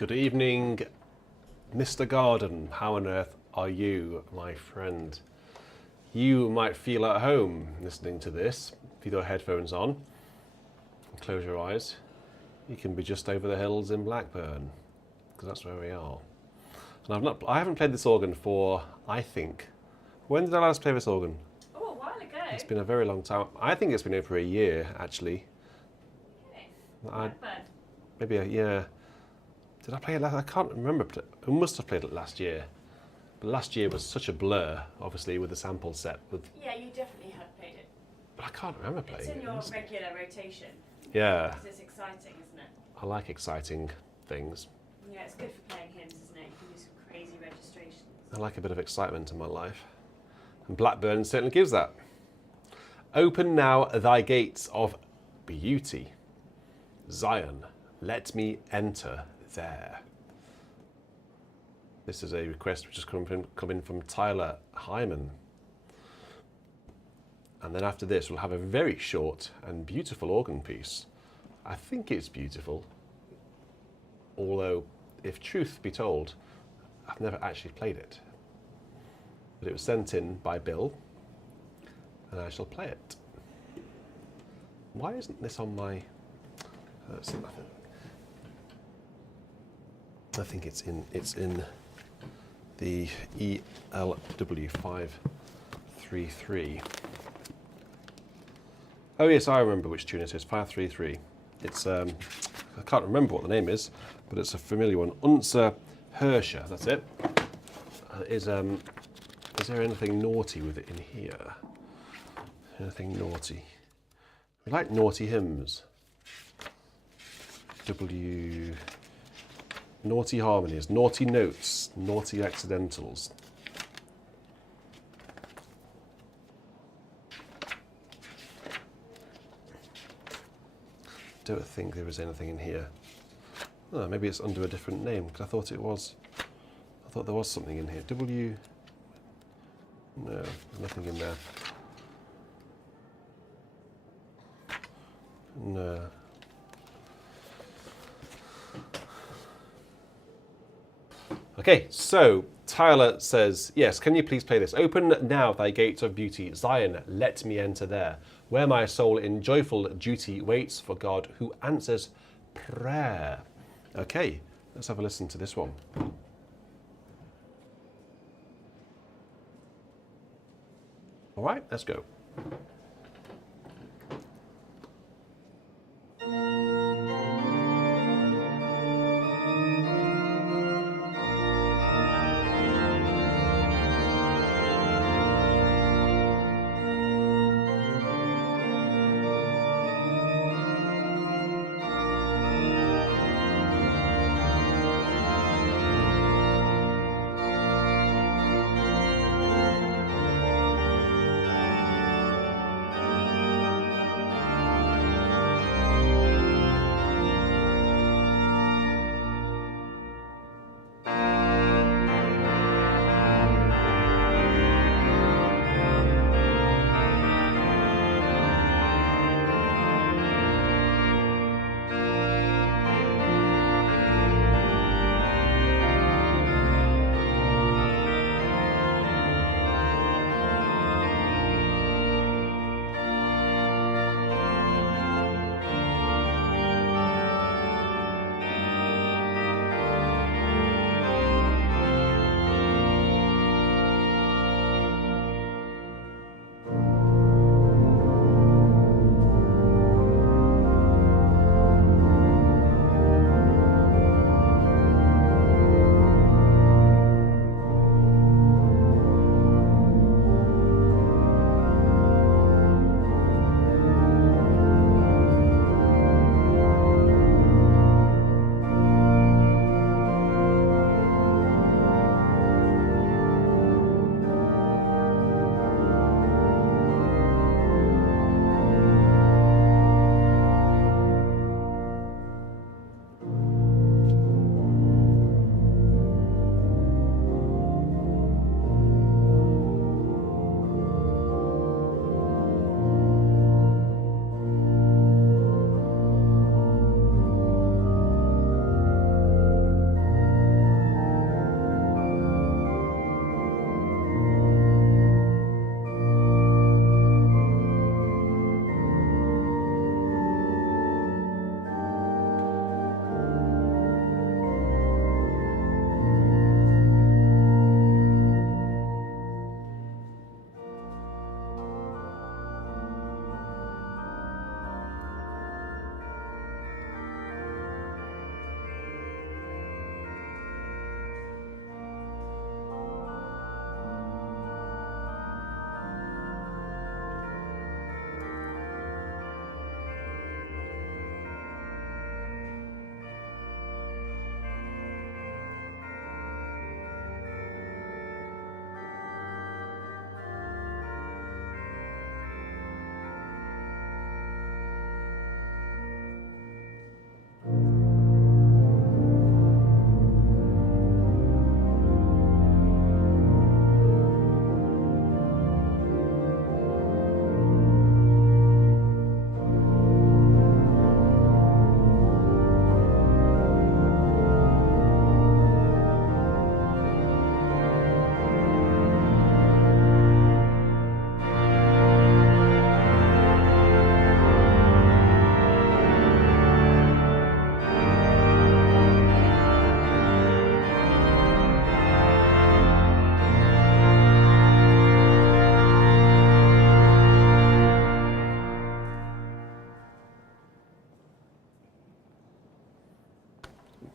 Good evening, Mr. Garden. How on earth are you, my friend? You might feel at home listening to this with your headphones on. Close your eyes. You can be just over the hills in Blackburn, because that's where we are. And I haven't played this organ for, I think, when did I last play this organ? Oh, a while ago. It's been a very long time. I think it's been over a year, actually. Okay. I, Blackburn. maybe yeah. Did I play it last? I can't remember. I must have played it last year. But last year was such a blur, obviously, with the sample set. Yeah, you definitely have played it. But I can't remember playing It's in it. your regular rotation. Yeah, Because it's exciting, isn't it? I like exciting things. Yeah, it's good for playing hymns, isn't it? You can do some crazy registrations. I like a bit of excitement in my life. And Blackburn certainly gives that. Open now thy gates of beauty. Zion, let me enter there. This is a request which has come in from Tyler Hyman. And then after this, we'll have a very short and beautiful organ piece. I think it's beautiful, although, if truth be told, I've never actually played it. But it was sent in by Bill, and I shall play it. Why isn't this on my... I think it's in the ELW 533. Oh yes, I remember which tune it is. 533. It's I can't remember what the name is, but it's a familiar one. Unser Hirscher. That's it. Is there anything naughty with it in here? Anything naughty? We like naughty hymns. Naughty harmonies, naughty notes, naughty accidentals. Don't think there is anything in here. Oh, maybe it's under a different name, because I thought there was something in here. No, nothing in there. No. Okay, so Tyler says, yes, can you please play this? Open now thy gates of beauty, Zion, let me enter there, where my soul in joyful duty waits for God who answers prayer. Okay, let's have a listen to this one. All right, let's go.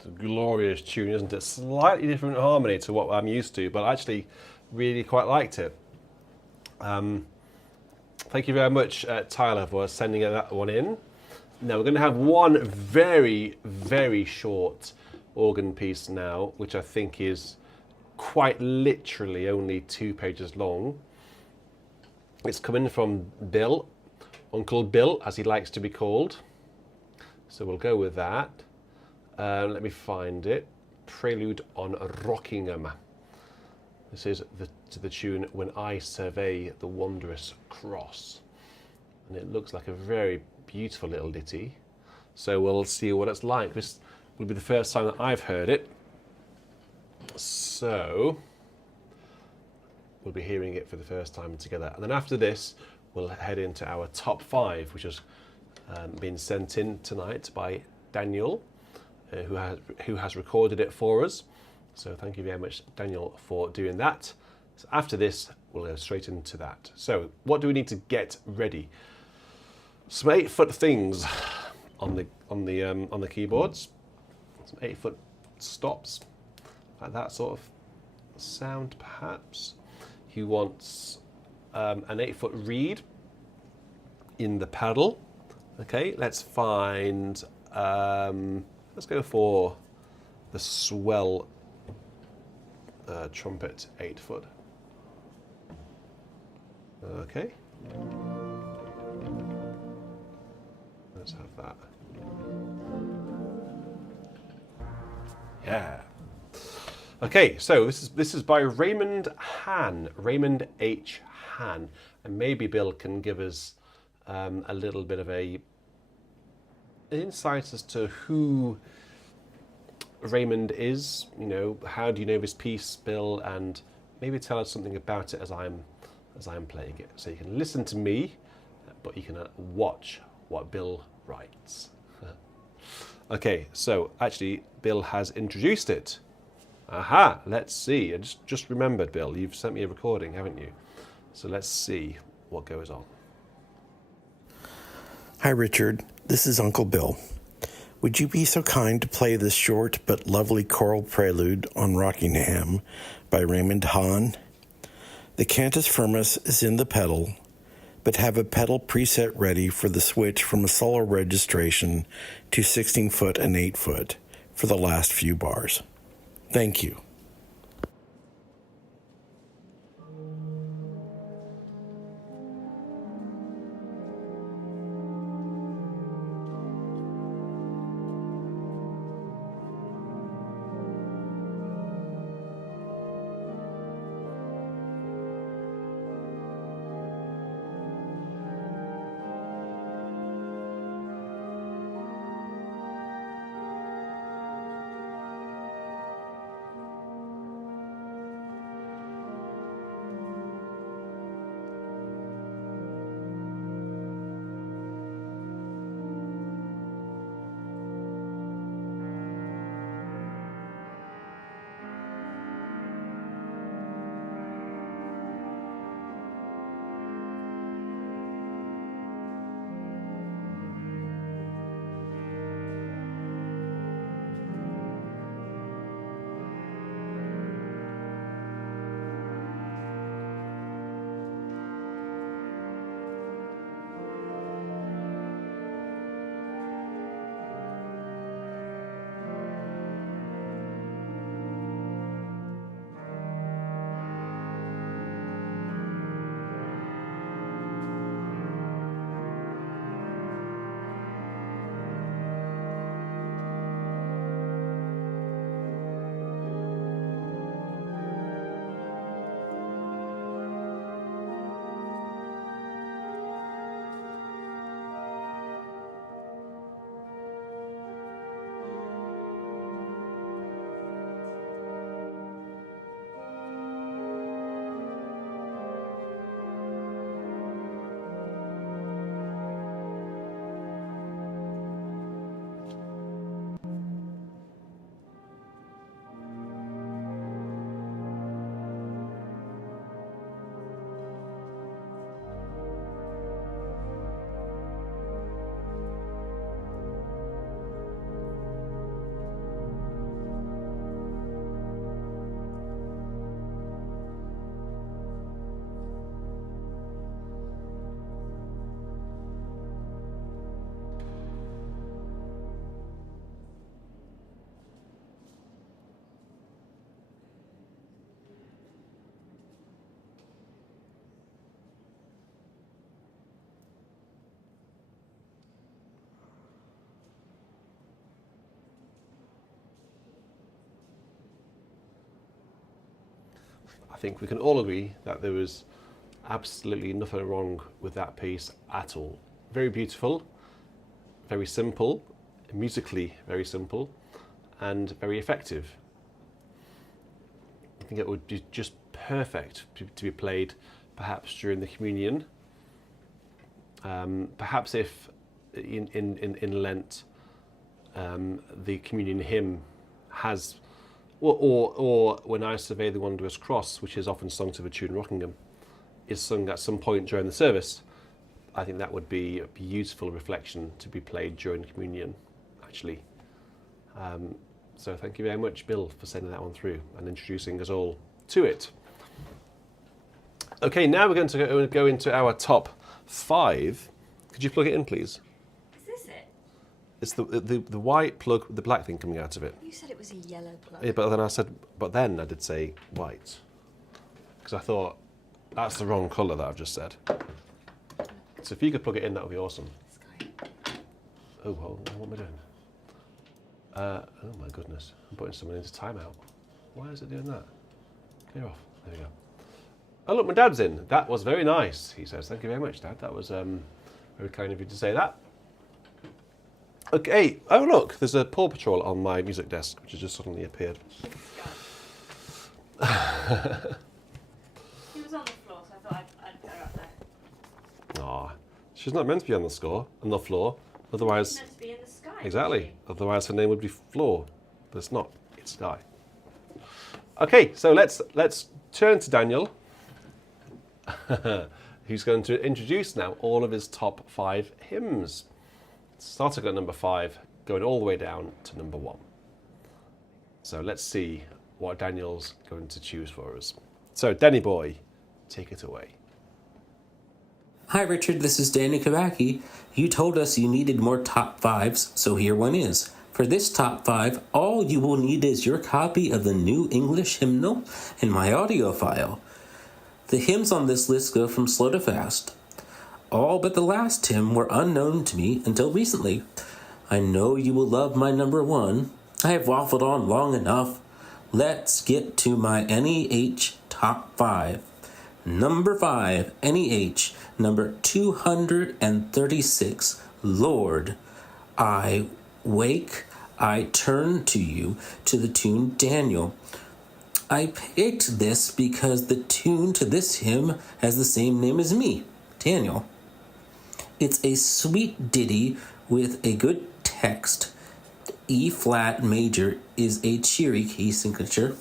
It's a glorious tune, isn't it? Slightly different harmony to what I'm used to, but I actually really quite liked it. Thank you very much, Tyler, for sending that one in. Now we're going to have one very, very short organ piece now, which I think is quite literally only 2 pages long. It's coming from Bill, Uncle Bill, as he likes to be called. So we'll go with that. Let me find it. Prelude on Rockingham. This is to the tune When I Survey the Wondrous Cross. And it looks like a very beautiful little ditty. So we'll see what it's like. This will be the first time that I've heard it. So we'll be hearing it for the first time together. And then after this, we'll head into our top 5, which has been sent in tonight by Daniel, who has recorded it for us. So thank you very much, Daniel, for doing that. So after this, we'll go straight into that. So what do we need to get ready? Some 8-foot things on the keyboards. Some 8-foot stops, like that sort of sound, perhaps. He wants an 8-foot reed in the pedal. Okay, let's find. Let's go for the swell trumpet 8-foot. Okay. Let's have that. Yeah. Okay, so this is by Raymond Han, Raymond H. Han, and maybe Bill can give us a little bit of an insight as to who Raymond is. You know, how do you know this piece, Bill, and maybe tell us something about it as I'm playing it. So you can listen to me, but you can watch what Bill writes. Okay, so actually Bill has introduced it. Aha, let's see. I just remembered, Bill, you've sent me a recording, haven't you? So let's see what goes on. Hi, Richard. This is Uncle Bill. Would you be so kind to play this short but lovely choral prelude on Rockingham by Raymond Hahn? The cantus firmus is in the pedal, but have a pedal preset ready for the switch from a solo registration to 16-foot and 8-foot for the last few bars. Thank you. I think we can all agree that there was absolutely nothing wrong with that piece at all. Very beautiful, very simple, musically very simple, and very effective. I think it would be just perfect to be played perhaps during the communion. Perhaps if in Lent the communion hymn has, or when I survey the wondrous cross, which is often sung to the tune Rockingham, is sung at some point during the service, I think that would be a beautiful reflection to be played during communion, actually. So thank you very much, Bill, for sending that one through and introducing us all to it. Okay, now we're going to go into our top 5. Could you plug it in, please? Is this it? It's the white plug with the black thing coming out of it. You said it was a yellow plug. Yeah, but then I did say white. Because I thought, that's the wrong colour that I've just said. So if you could plug it in, that would be awesome. Sky. Oh, what am I doing? Oh my goodness, I'm putting someone into timeout. Why is it doing that? Clear off, there we go. Oh look, my dad's in. That was very nice, he says. Thank you very much, Dad. That was very kind of you to say that. Okay, oh look, there's a Paw Patrol on my music desk, which has just suddenly appeared. He was on the floor, so I thought I'd go up there. Aw, she's not meant to be on the floor. Otherwise, She's meant to be in the sky. exactly. Otherwise, her name would be Floor, but it's not. It's Sky. Okay, so let's turn to Daniel, who's going to introduce now all of his top 5 hymns, starting at number 5, going all the way down to number 1. So let's see what Daniel's going to choose for us. So, Danny boy, take it away. Hi Richard, this is Danny Kabaki. You told us you needed more top 5s, so here one is. For this top 5, all you will need is your copy of the New English Hymnal and my audio file. The hymns on this list go from slow to fast. All but the last hymn were unknown to me until recently. I know you will love my number 1. I have waffled on long enough. Let's get to my NEH top 5. Number 5, NEH, number 236, Lord, I wake, I turn to you, to the tune Daniel. I picked this because the tune to this hymn has the same name as me, Daniel. It's a sweet ditty with a good text. E flat major is a cheery key signature.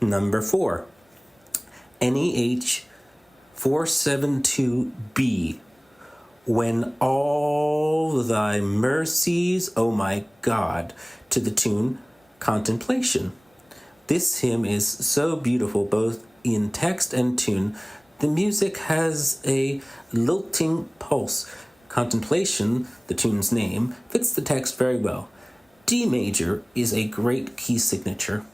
Number 4, NEH 472B, When all thy mercies, O my God, to the tune Contemplation. This hymn is so beautiful, both in text and tune. The music has a lilting pulse. Contemplation, the tune's name, fits the text very well. D major is a great key signature.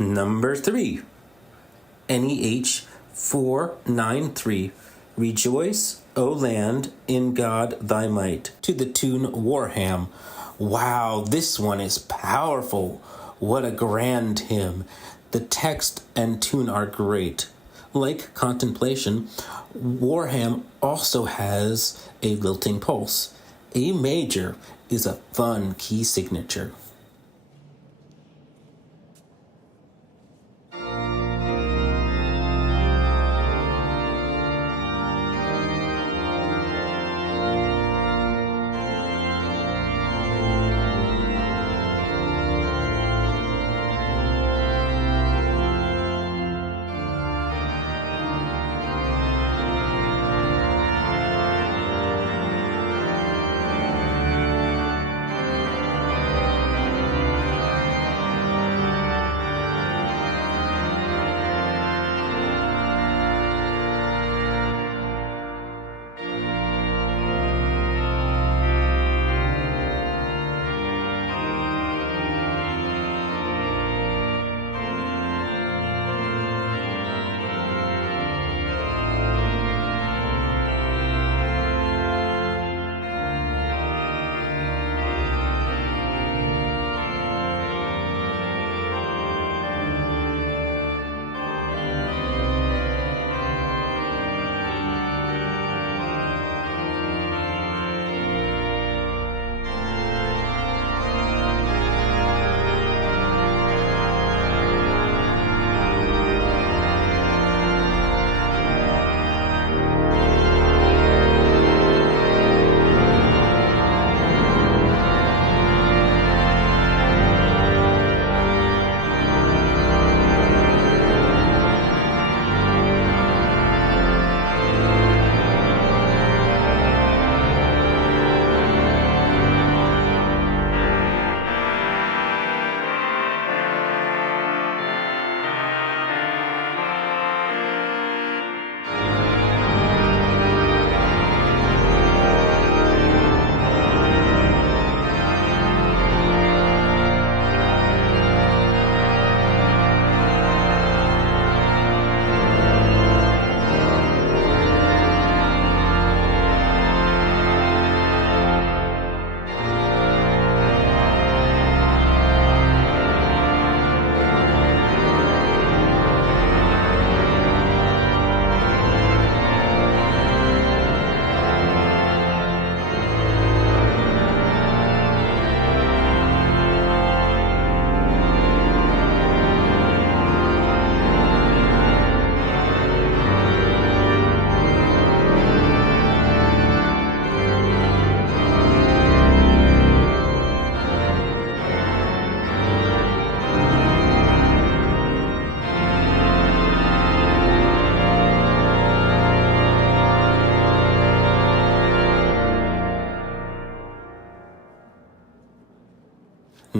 Number 3, NEH 493, Rejoice, O land, in God thy might, to the tune Warham. Wow, this one is powerful. What a grand hymn. The text and tune are great. Like Contemplation, Warham also has a lilting pulse. A major is a fun key signature.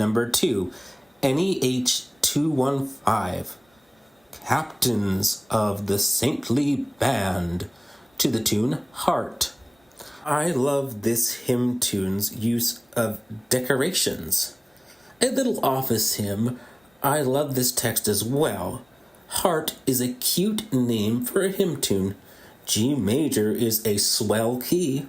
Number 2, NEH 215, Captains of the Saintly Band, to the tune Heart. I love this hymn tune's use of decorations. A little office hymn, I love this text as well. Heart is a cute name for a hymn tune. G major is a swell key.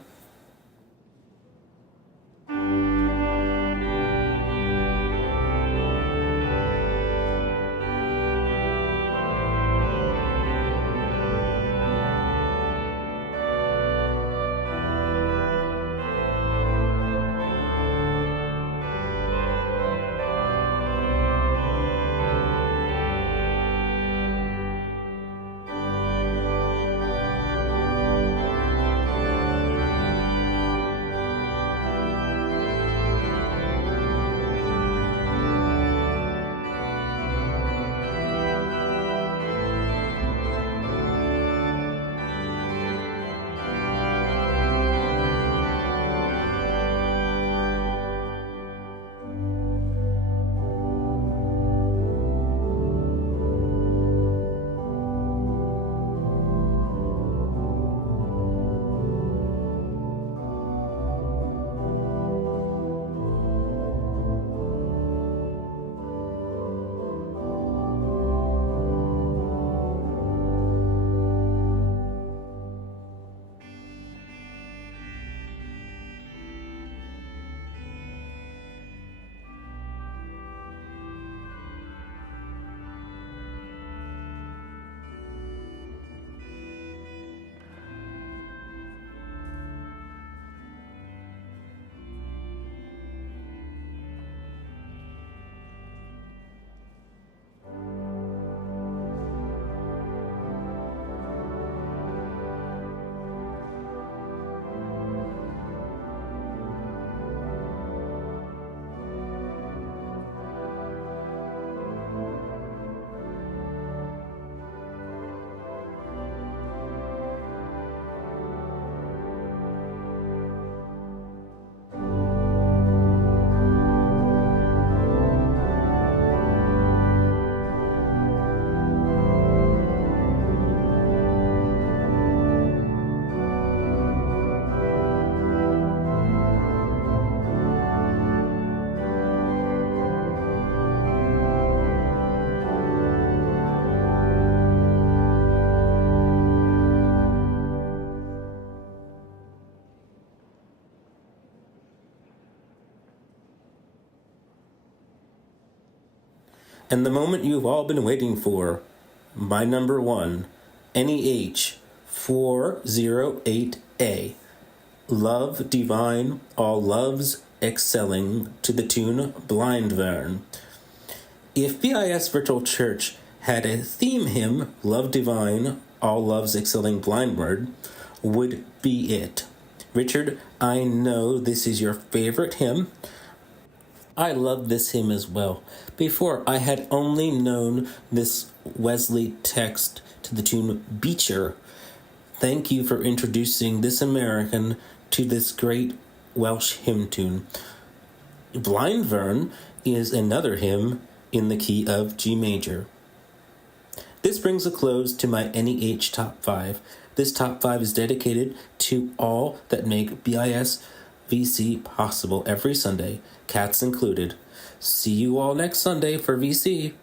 And the moment you've all been waiting for, my number 1, NEH 408A, Love Divine, All Loves Excelling, to the tune Blind Vern. If BIS Virtual Church had a theme hymn, Love Divine, All Loves Excelling Blind Vern would be it. Richard, I know this is your favorite hymn. I love this hymn as well. Before, I had only known this Wesley text to the tune Beecher. Thank you for introducing this American to this great Welsh hymn tune. Blind Vern is another hymn in the key of G major. This brings a close to my NEH Top 5. This Top 5 is dedicated to all that make BIS VC possible every Sunday, cats included. See you all next Sunday for VC.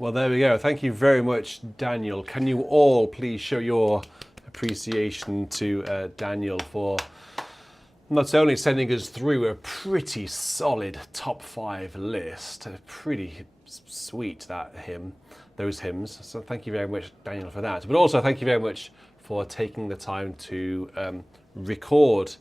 Well, there we go. Thank you very much, Daniel. Can you all please show your appreciation to Daniel for not only sending us through a pretty solid top 5 list, pretty sweet those hymns. So thank you very much, Daniel, for that. But also thank you very much for taking the time to record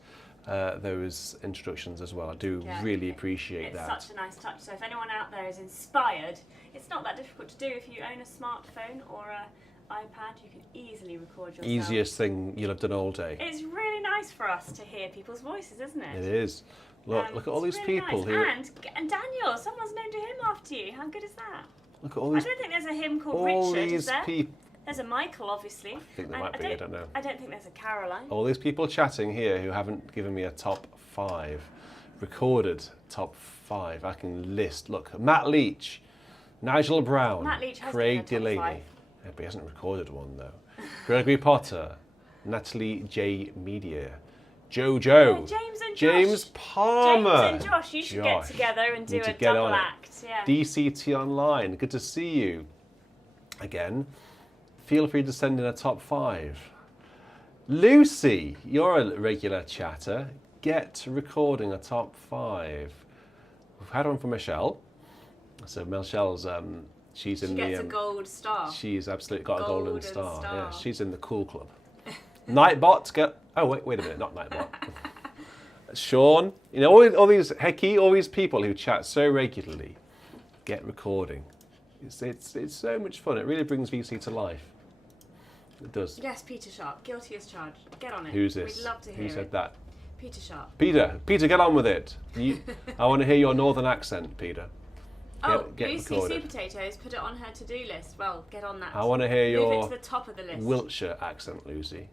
those introductions as well. I do really appreciate that. It's such a nice touch. So if anyone out there is inspired, it's not that difficult to do. If you own a smartphone or an iPad, you can easily record yourself. Easiest thing you'll have done all day. It's really nice for us to hear people's voices, isn't it? It is. Look at all these really people nice. here. And Daniel, someone's named a hymn after you. How good is that? Look at all these. I don't think there's a hymn called all Richard, these is there? people. There's a Michael, obviously. I think there might be. I don't know. I don't think there's a Caroline. All these people chatting here who haven't given me a top 5, recorded top 5. I can list. Look, Matt Leach, Nigel Brown, Matt Leach has Craig been a top Delaney. 5. Yeah, but he hasn't recorded one though. Gregory Potter, Natalie J. Media, Jojo, James and Josh. James Palmer. James and Josh, you should get together and do a double act. Yeah. DCT Online, good to see you. Again, feel free to send in a top 5. Lucy, you're a regular chatter. Get recording a top 5. We've had one from Michelle. So Michelle's, she's in the... She gets a gold star. She's absolutely got a golden star. star. Yeah, she's in the cool club. Nightbot, oh wait a minute, not Nightbot. Sean, you know, all these Hecky, all these people who chat so regularly, get recording. It's so much fun. It really brings VC to life. It does. Yes, Peter Sharp, guilty as charged. Get on it. Who's this? We'd love to hear Who said it. that? Peter Sharp. Peter, get on with it. I want to hear your northern accent, Peter. Get Lucy recorded. Sweet Potatoes put it on her to-do list. Well, get on that. I want to hear Move it your to the top of the list. Wiltshire accent, Lucy.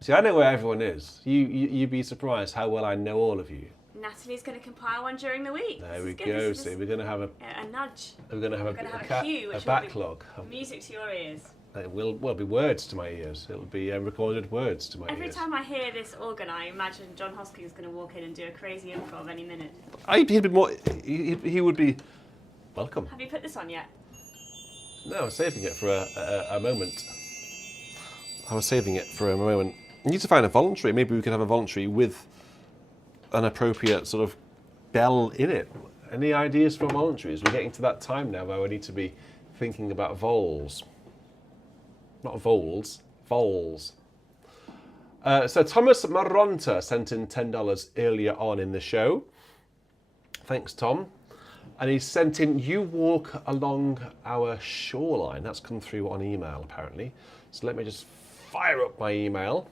See, I know where everyone is. You'd be surprised how well I know all of you. Natalie's going to compile one during the week. There we go. See, we're going to have a nudge. We're going to have a cue, a which backlog. will be music to your ears. It will be words to my ears. It'll be recorded words to my Every ears. time I hear this organ, I imagine John Hoskins going to walk in and do a crazy improv any minute. He'd be more. He would be welcome. Have you put this on yet? No, I was saving it for a moment. I was saving it for a moment. I need to find a voluntary. Maybe we could have a voluntary with an appropriate sort of bell in it. Any ideas for voluntaries? We're getting to that time now where we need to be thinking about vols. Not vols, vols. So Thomas Maronta sent in $10 earlier on in the show. Thanks, Tom. And he sent in, you walk along our shoreline. That's come through on email, apparently. So let me just fire up my email.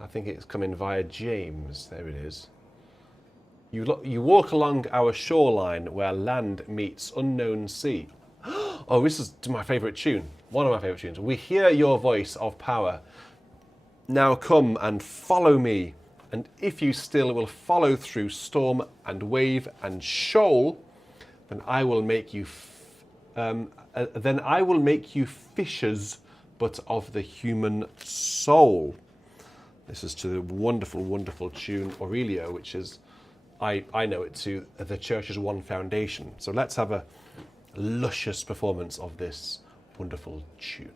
I think it's coming via James. There it is. You walk along our shoreline where land meets unknown sea. Oh, this is my favourite tune. One of my favourite tunes. We hear your voice of power. Now come and follow me. And if you still will follow through storm and wave and shoal, then I will make you fishers, but of the human soul. This is to the wonderful, wonderful tune Aurelio, which is, I know it to the Church's One Foundation. So let's have a luscious performance of this wonderful tune.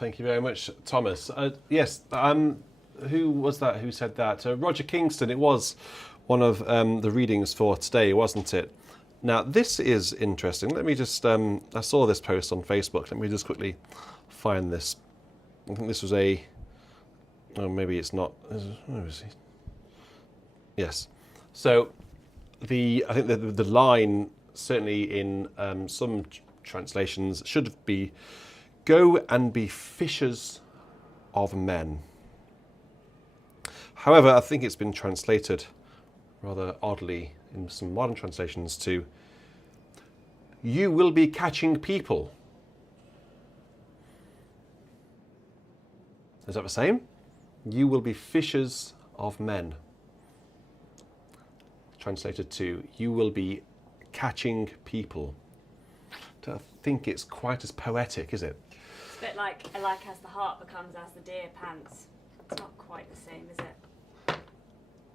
Thank you very much, Thomas. Yes, who was that who said that? Roger Kingston. It was one of the readings for today, wasn't it? Now, this is interesting. Let me just, I saw this post on Facebook. Let me just quickly find this. I think this was oh, maybe it's not. Where is he? Yes. So, I think the line, certainly in some translations, should be, "Go and be fishers of men." However, I think it's been translated rather oddly in some modern translations to, "You will be catching people." Is that the same? You will be fishers of men. Translated to, you will be catching people. Don't think it's quite as poetic, is it? It's a bit like as the hart becomes as the deer pants. It's not quite the same, is it?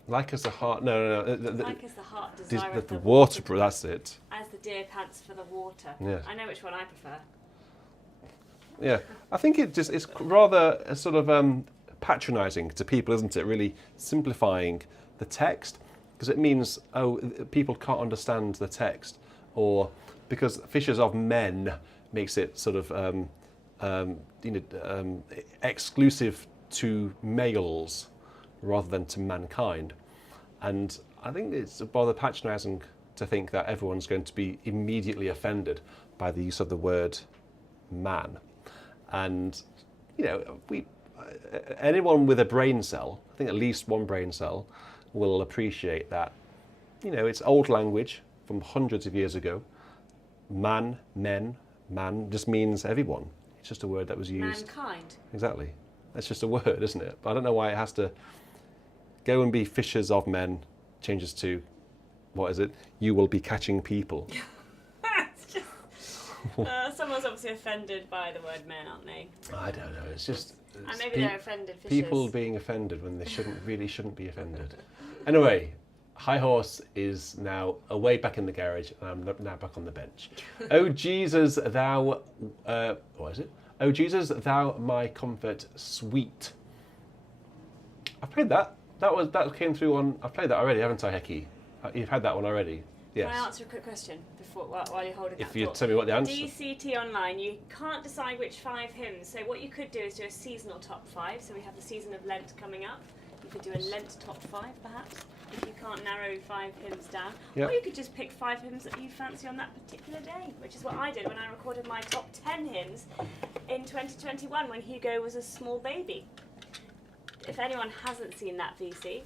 Like as the heart, no. Like as the heart desireth the water, that's it. As the deer pants for the water. Yeah. I know which one I prefer. Yeah, I think it's rather sort of patronising to people, isn't it? Really simplifying the text, because it means, oh, people can't understand the text, or because fishers of men makes it sort of exclusive to males rather than to mankind. And I think it's rather patronising to think that everyone's going to be immediately offended by the use of the word man. And, anyone with a brain cell, I think at least one brain cell, will appreciate that, it's old language from hundreds of years ago. Man, men, man just means everyone. It's just a word that was used. Mankind. Exactly. That's just a word, isn't it? But I don't know why it has to go and be fishers of men, changes to, what is it? You will be catching people. It's just, someone's obviously offended by the word men, aren't they? I don't know. It's just... And maybe they're offended fishers. People being offended when they shouldn't be offended. Anyway, High Horse is now away back in the garage, and I'm now back on the bench. Oh Jesus, thou... what is it? Oh Jesus, thou my comfort sweet. I've played that. That came through on... I've played that already, haven't I, Hecky? You've had that one already. Yes. Can I answer a quick question while you're holding that If you thought? tell me what the answer... DCT Online, you can't decide which 5 hymns. So what you could do is do a seasonal top 5. So we have the season of Lent coming up. You could do a Lent top 5, perhaps, if you can't narrow 5 hymns down. Yep. Or you could just pick 5 hymns that you fancy on that particular day, which is what I did when I recorded my top 10 hymns in 2021 when Hugo was a small baby. If anyone hasn't seen that VC,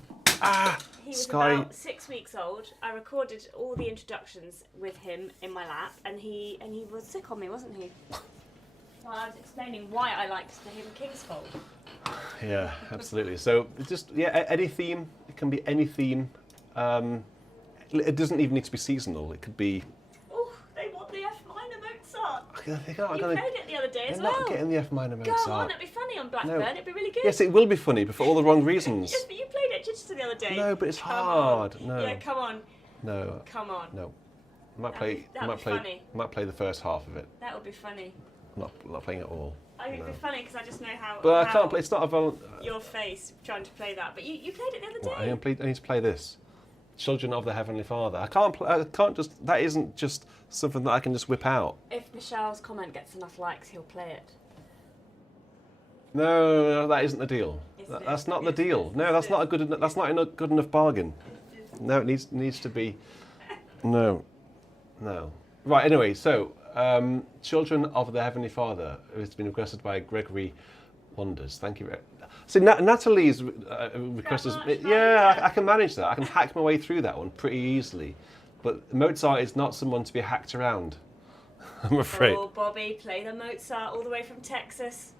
he was about 6 weeks old. I recorded all the introductions with him in my lap, and he was sick on me, wasn't he? While I was explaining why I liked the hymn King's Fold. Yeah, absolutely. So just any theme. It can be any theme. It doesn't even need to be seasonal. It could be. Oh, they want the F minor Mozart. You played it the other day as They're well. not getting the F minor Mozart. Go on, it'd be funny on Blackburn. No. It'd be really good. Yes, it will be funny, but for all the wrong reasons. Yes, but you played it just the other day. No, but it's Come hard. on. No. Yeah, come on. No. Come on. No. I might That'd be funny. play the first half of it. That would be funny. I'm not playing it all. I mean, it'd be funny because I just know how. But I can't play. It's not a your face trying to play that, but you played it the other day. I need to play this. Children of the Heavenly Father. I can't just. That isn't just something that I can just whip out. If Michelle's comment gets enough likes, he'll play it. No, that isn't the deal. That's not the deal. No, that's not a good. That's not a good enough bargain. No, it needs to be. No. Right. Anyway, so Children of the Heavenly Father has been requested by Gregory Wonders. Thank you very much. So Natalie's request is, I can manage that. I can hack my way through that one pretty easily. But Mozart is not someone to be hacked around, I'm afraid. Oh, Bobby, play the Mozart all the way from Texas.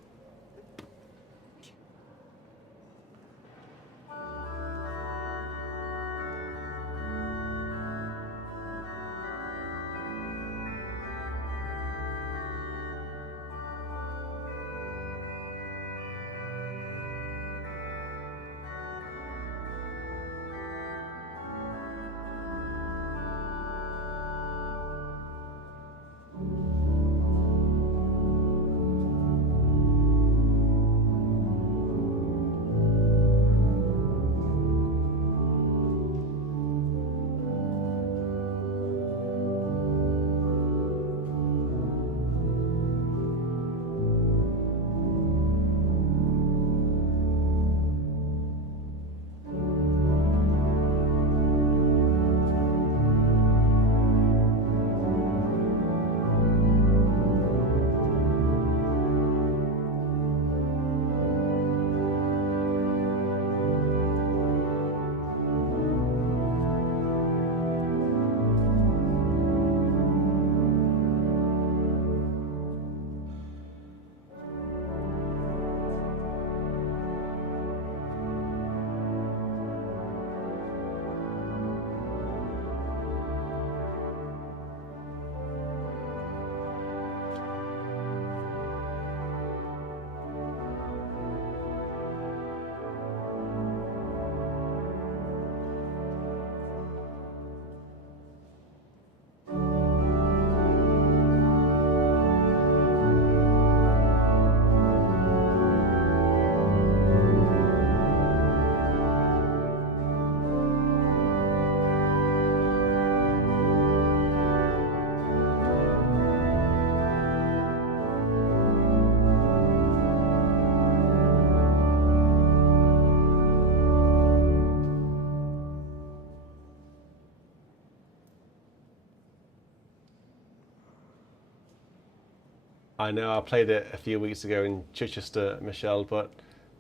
I know I played it a few weeks ago in Chichester, Michelle, but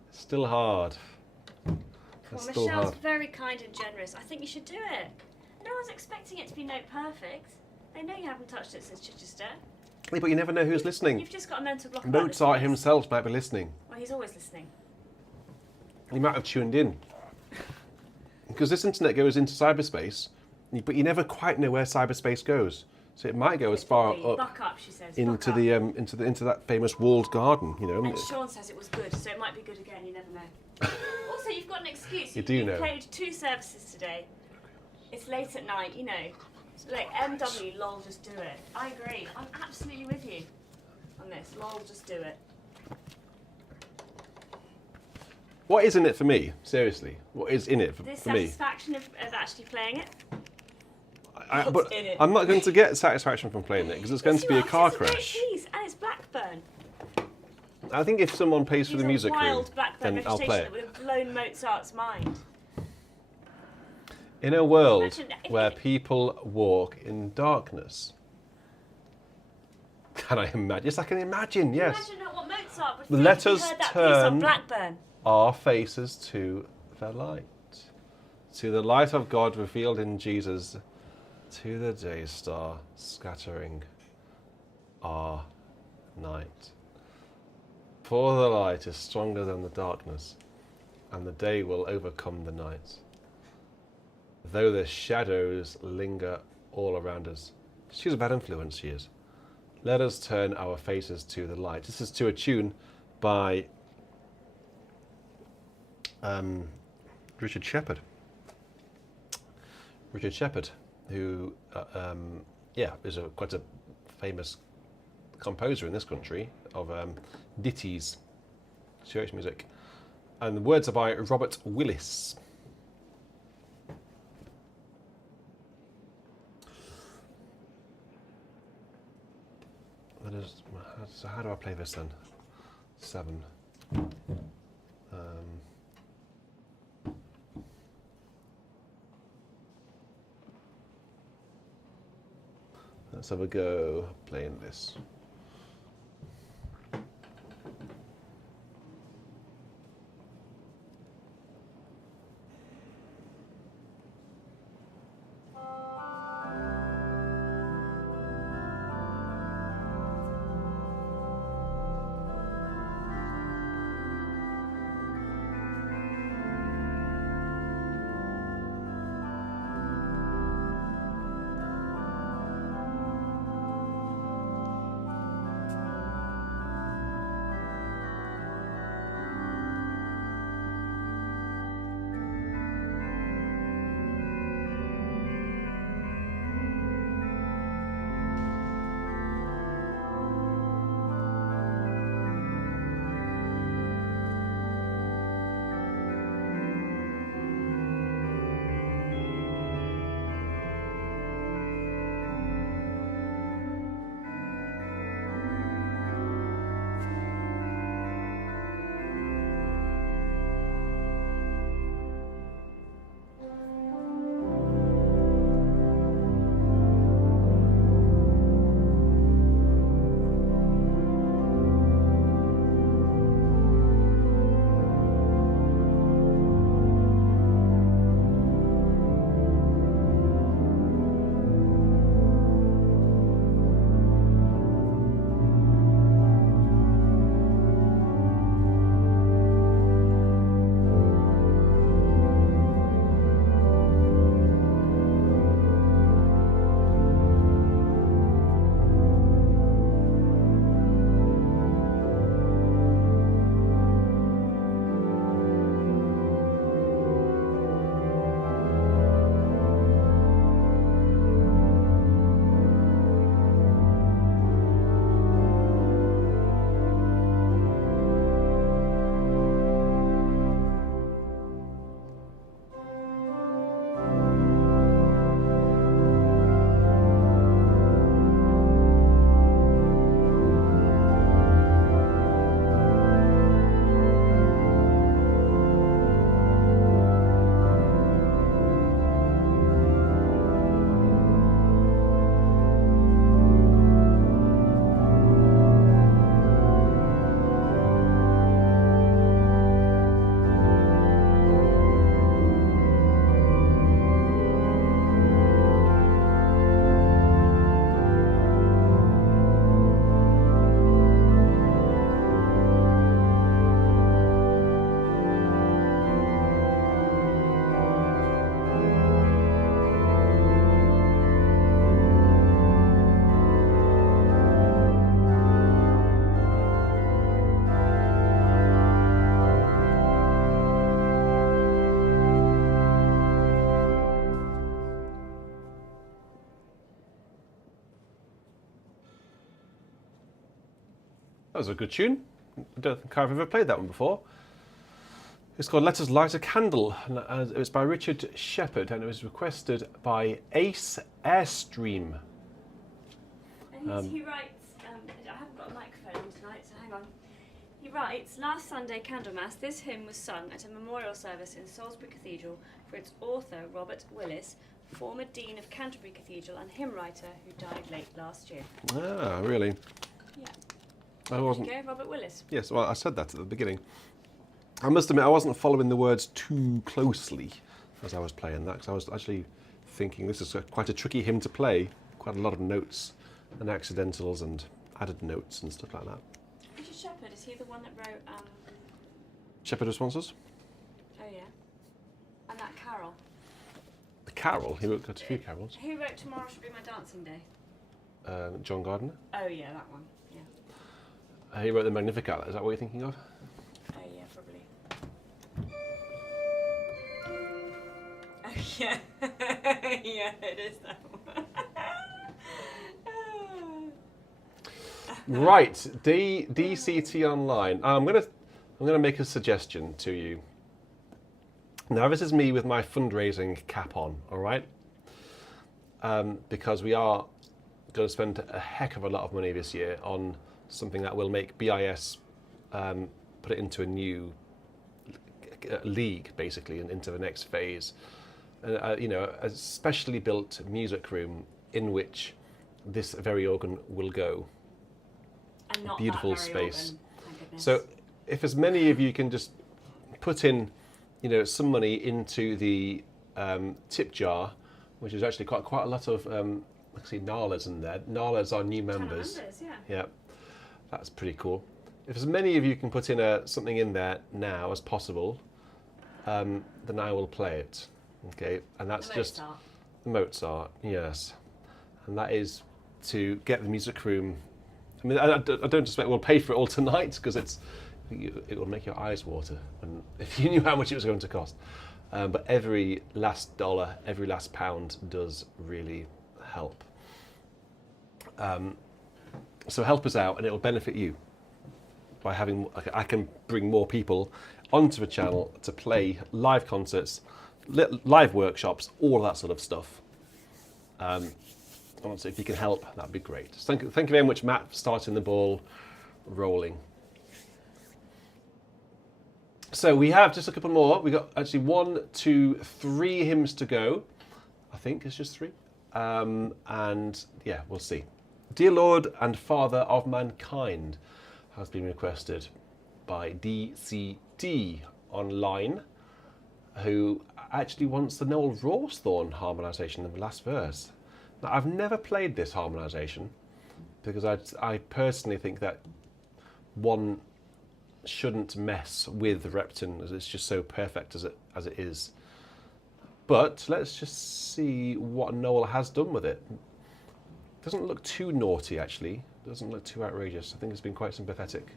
it's still hard. Well, Michelle's very kind and generous. I think you should do it. No one's expecting it to be note perfect. They know you haven't touched it since Chichester. Yeah, but you never know who's listening. You've just got a mental block about Mozart listeners. himself might be listening. Well, he's always listening. He might have tuned in. Because this internet goes into cyberspace, but you never quite know where cyberspace goes. So it might go as far up Buck up, she says. into Buck the up. into that famous walled garden, you know. And Sean says it was good, so it might be good again. You never know. Also, you've got an excuse. You do know. played 2 services today. It's late at night, you know. Like MW, lol, just do it. I agree. I'm absolutely with you on this. Lol, just do it. What is in it for me? Seriously, what is in it for The me? satisfaction of actually playing it. But What's in it? I'm not going to get satisfaction from playing it because it's going to be a car It's a great crash. piece, and it's Blackburn. I think if someone pays for He's the music a room, wild Blackburn then I'll play reputation it. that would have blown Mozart's mind. In a world Imagine if where it- people walk in darkness. Can I imagine? Yes, I can imagine, yes. Imagine what Mozart would feel Let if he us heard that piece on turn Blackburn. our faces to the light. To the light of God revealed in Jesus. To the day star scattering our night. For the light is stronger than the darkness, and the day will overcome the night. Though the shadows linger all around us. She's a bad influence, she is. Let us turn our faces to the light. This is to a tune by Richard Shepherd. Richard Shepherd, who is quite a famous composer in this country of ditties, church music. And the words are by Robert Willis. So how do I play this then? 7. Let's have a go playing this. was a good tune. I don't think I've ever played that one before. It's called Let Us Light a Candle. And it was by Richard Shepherd, and it was requested by Ace Airstream. And he writes, I haven't got a microphone on tonight, so hang on. He writes, last Sunday Candlemas, this hymn was sung at a memorial service in Salisbury Cathedral for its author, Robert Willis, former Dean of Canterbury Cathedral and hymn writer who died late last year. Ah, really? Yeah. I wasn't. There you go, Robert Willis. Yes, well, I said that at the beginning. I must admit, I wasn't following the words too closely as I was playing that, because I was actually thinking this is quite a tricky hymn to play. Quite a lot of notes and accidentals and added notes and stuff like that. Richard Shepherd, is he the one that wrote, Shepherd responses? oh yeah, and that carol? The carol, he wrote quite a few carols. Who wrote Tomorrow Should Be My Dancing Day? John Gardner. Oh yeah, that one, yeah. He wrote the Magnificat, is that what you're thinking of? Oh yeah, probably. Oh yeah, yeah, it is that one. Right, DCT Online. I'm gonna make a suggestion to you. Now this is me with my fundraising cap on, all right? Because we are going to spend a heck of a lot of money this year on something that will make BIS put it into a new league, basically, and into the next phase. A specially built music room in which this very organ will go. And not Beautiful that very space. organ, thank goodness. So if as many of you can just put in, some money into the tip jar, which is actually quite a lot of, I see Nalas in there. Nalas are new members. Members, yeah. Yeah, that's pretty cool. If as many of you can put in something in there now as possible, then I will play it. Okay, and that's just the Mozart, yes, and that is to get the music room. I mean, I don't expect we'll pay for it all tonight because it will make your eyes water if you knew how much it was going to cost. But every last dollar, every last pound does really help. So help us out, and it will benefit you by having. I can bring more people onto the channel to play live concerts, live workshops, all that sort of stuff. Honestly, if you can help, that'd be great. Thank you very much, Matt, for starting the ball rolling. So we have just a couple more. We got actually 1, 2, 3 hymns to go. I think it's just 3. And yeah, we'll see. Dear Lord and Father of Mankind has been requested by DCT Online, who actually wants the Noel Rawsthorne harmonisation in the last verse. Now, I've never played this harmonisation because I personally think that one shouldn't mess with Repton as it's just so perfect as it is. But let's just see what Noel has done with it. Doesn't look too naughty, actually. Doesn't look too outrageous. I think it's been quite sympathetic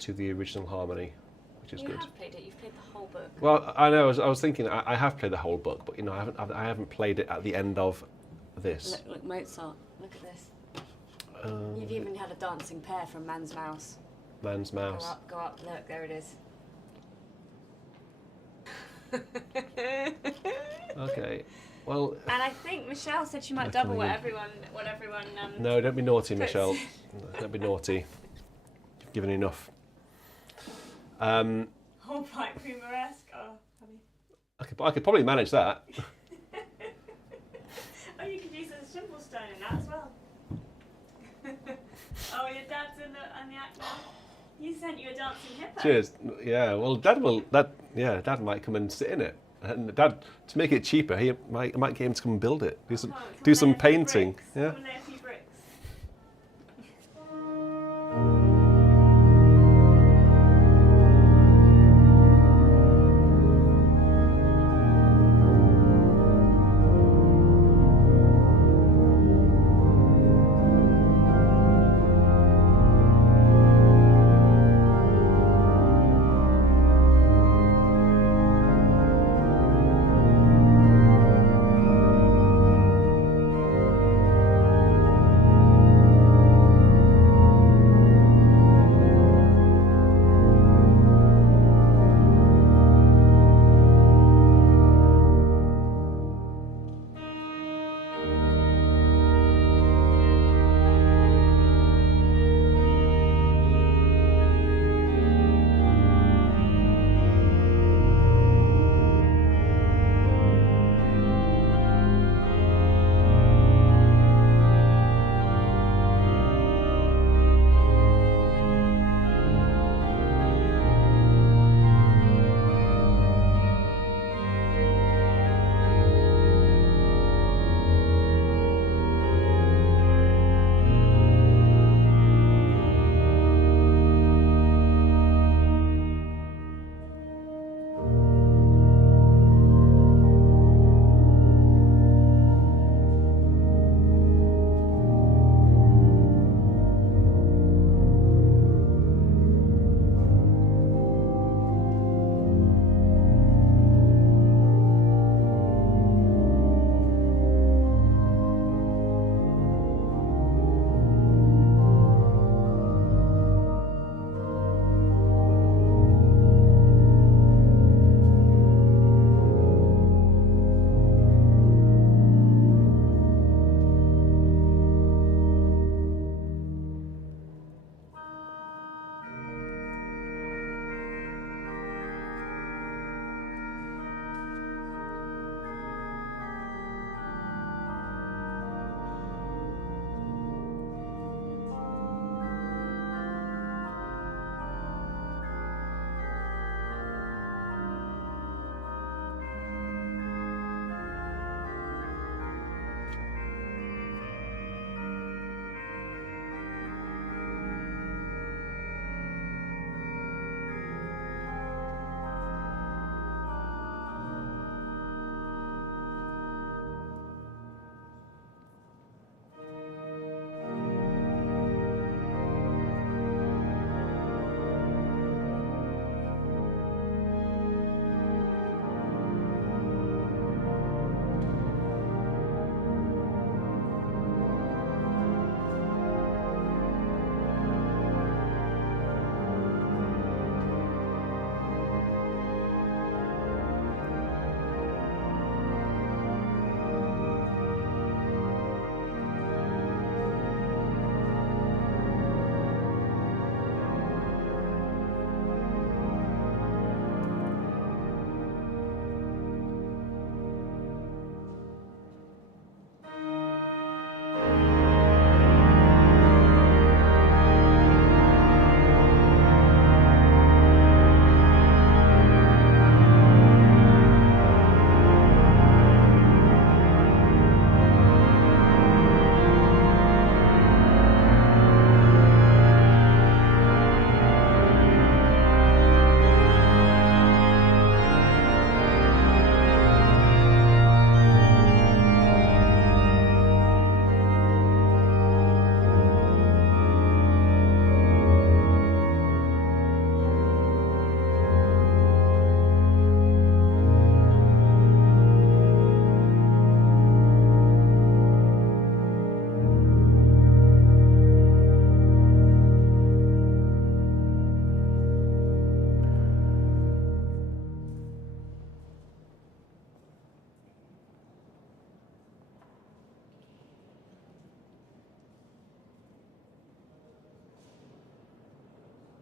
to the original harmony, which is good. You have played it. You've played the whole book. Well, I know. I was thinking I have played the whole book, but I haven't played it at the end of this. Look, Mozart. Look at this. You've even had a dancing pear from Man's Mouse. Man's Mouse. Go up. Look, there it is. Okay. Well. And I think Michelle said she might double what everyone. No, don't be naughty, Michelle. Don't be naughty. You've given enough. Whole pipe creamer-esque. Oh, funny. I could probably manage that. Oh, you could use a simple stone in that as well. Oh, your dad's in the act now. He sent you a dancing hippo. Cheers. Yeah. Well, Dad might come and sit in it. And Dad, to make it cheaper, he might get him to come and build it. Do some painting. Yeah. Come and lay a few bricks.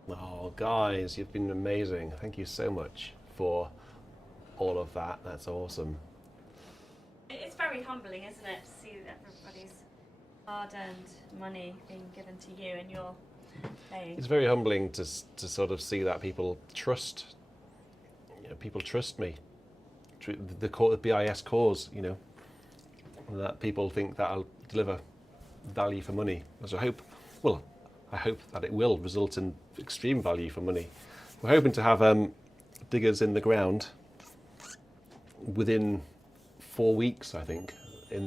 Oh, guys, you've been amazing. Thank you so much for all of that. That's awesome. It's very humbling, isn't it, to see everybody's hard-earned money being given to you and you're paying. It's very humbling to sort of see that people trust. People trust me. The BIS cause, that people think that I'll deliver value for money. So I hope that it will result in extreme value for money. We're hoping to have diggers in the ground within 4 weeks, I think. I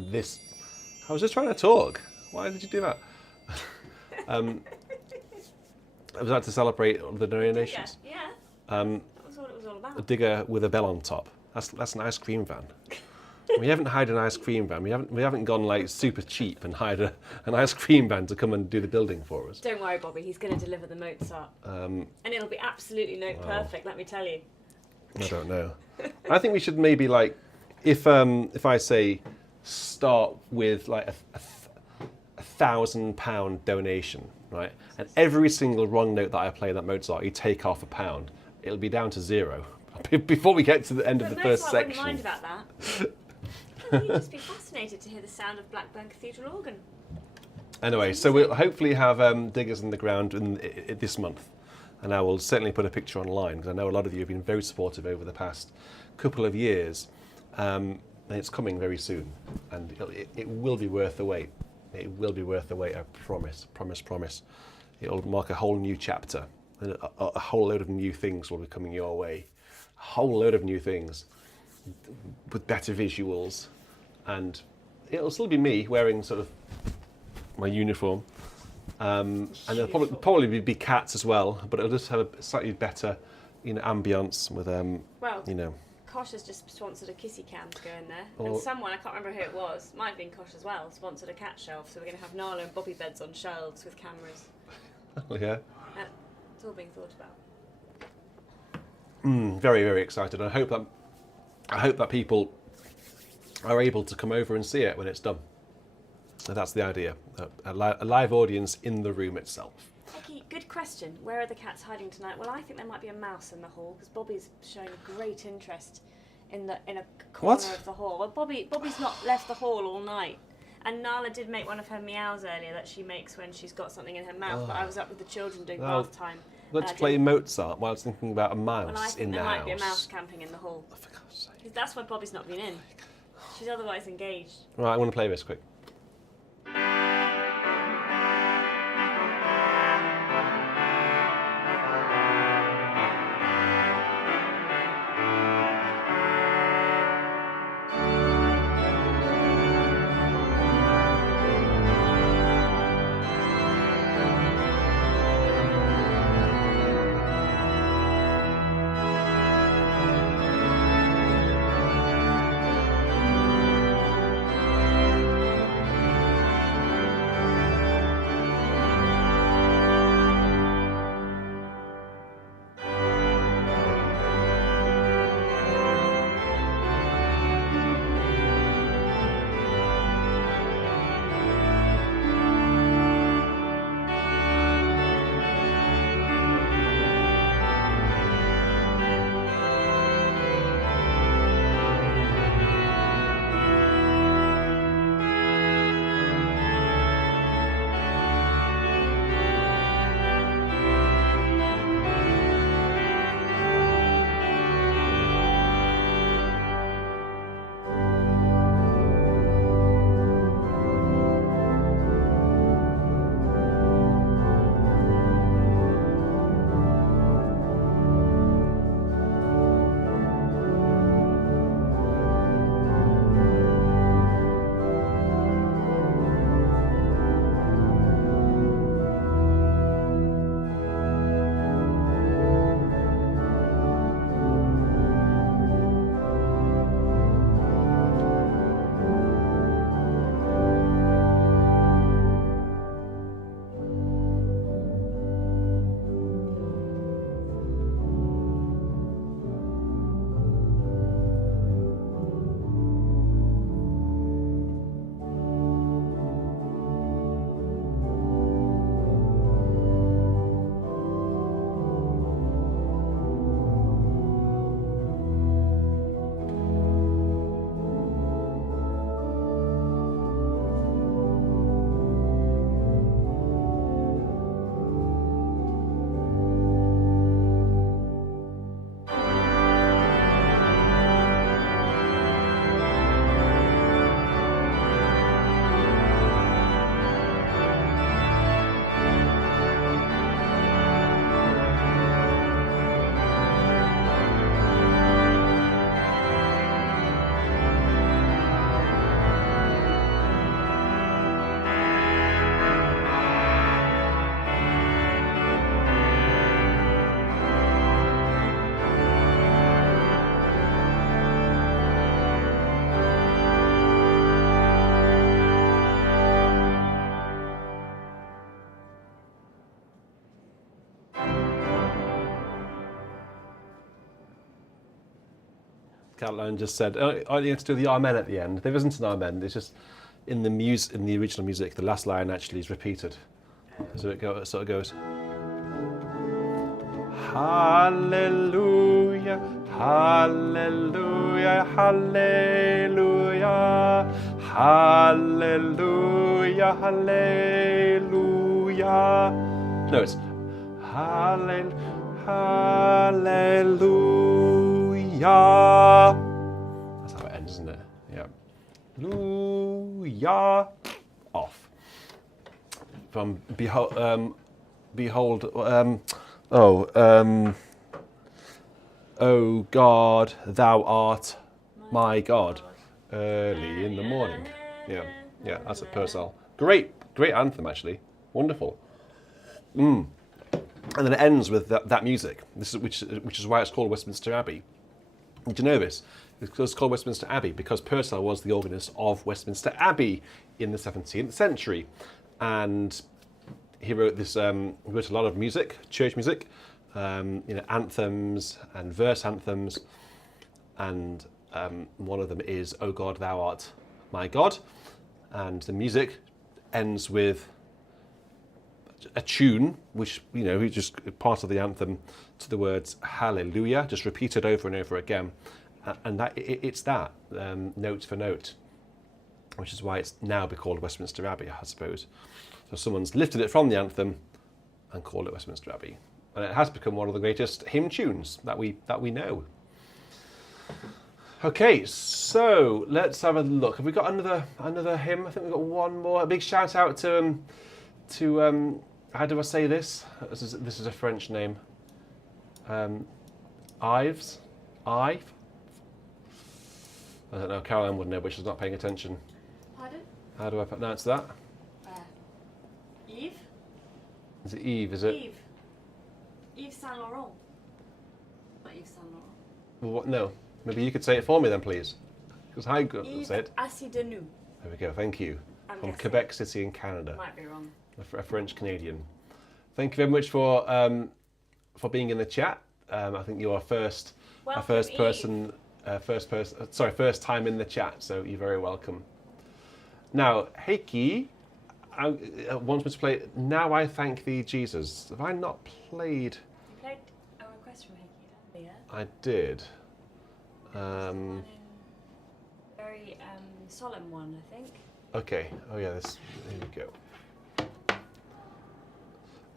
was just trying to talk. Why did you do that? I was like to celebrate the donations. Yeah. That was what it was all about. A digger with a bell on top. That's an ice cream van. We haven't hired an ice cream van. We haven't gone like super cheap and hired an ice cream van to come and do the building for us. Don't worry, Bobby. He's going to deliver the Mozart, and it'll be absolutely note perfect. Let me tell you. I don't know. I think we should maybe like, if I say start with like a £1,000 donation, right? And every single wrong note that I play that Mozart, you take off £1. It'll be down to 0 before we get to the end of the first section. section. I wouldn't mind about that. You'd just be fascinated to hear the sound of Blackburn Cathedral organ. Anyway, so we'll hopefully have diggers in the ground this month. And I will certainly put a picture online, because I know a lot of you have been very supportive over the past couple of years. And it's coming very soon. And it will be worth the wait. It will be worth the wait, I promise, promise. It'll mark a whole new chapter. And a whole load of new things will be coming your way. A whole load of new things with better visuals. And it'll still be me wearing sort of my uniform. And there'll probably be cats as well, but it'll just have a slightly better, ambience with, Kosh has just sponsored a kissy cam to go in there. And someone, I can't remember who it was, might have been Kosh as well, sponsored a cat shelf. So we're going to have Nala and Bobby beds on shelves with cameras. Yeah. It's all being thought about. Very, very excited. I hope that people are able to come over and see it when it's done. So that's the idea. A live audience in the room itself. Becky, good question. Where are the cats hiding tonight? Well, I think there might be a mouse in the hall, because Bobby's showing a great interest in a corner of the hall. Well, Bobby's not left the hall all night. And Nala did make one of her meows earlier that she makes when she's got something in her mouth, but I was up with the children doing bath time. Let's play Mozart while I was thinking about a mouse and I think in the there house. might be a mouse camping in the hall. Oh, for God's sake. That's why Bobby's not been in. She's otherwise engaged. Right, I want to play this quick. Caroline just said, oh, you have to do the amen at the end. There isn't an amen. It's just in the original music, the last line actually is repeated. So it sort of goes. Hallelujah, hallelujah, hallelujah, hallelujah, hallelujah. No, it's hallelujah. That's how it ends, isn't it? Yeah. Hallelujah. Off. From behold, oh God, thou art my God, early in the morning. Yeah, that's a Purcell. Great anthem actually, wonderful. And then it ends with that music. Which is why it's called Westminster Abbey. Did you know this? It's called Westminster Abbey because Purcell was the organist of Westminster Abbey in the 17th century, and he wrote this. He wrote a lot of music, church music, anthems and verse anthems, and one of them is "O God, Thou art my God," and the music ends with a tune, which just part of the anthem to the words "Hallelujah," just repeated over and over again, and it's that note for note, which is why it's now be called Westminster Abbey, I suppose. So someone's lifted it from the anthem and called it Westminster Abbey, and it has become one of the greatest hymn tunes that we know. Okay, so let's have a look. Have we got another hymn? I think we've got one more. A big shout out to how do I say this? This is a French name. Ives? Ive? I don't know. Caroline wouldn't know, but she's not paying attention. Pardon? How do I pronounce that? Yves? Is it Eve? Is it? Yves. Yves Saint Laurent. Not Yves Saint Laurent. Well, what? No. Maybe you could say it for me then, please. Because I couldn't say it. Assis de nous. There we go. Thank you. I'm From guessing. Quebec City in Canada. Might be wrong. A French Canadian. Thank you very much for being in the chat. I think you're first time in the chat, so you're very welcome. Now, Heiki wants me to play Now I Thank Thee, Jesus. Have I not played? You played a request from Heiki, didn't you? I did. Very solemn one, I think. Okay. Oh yeah, here we go.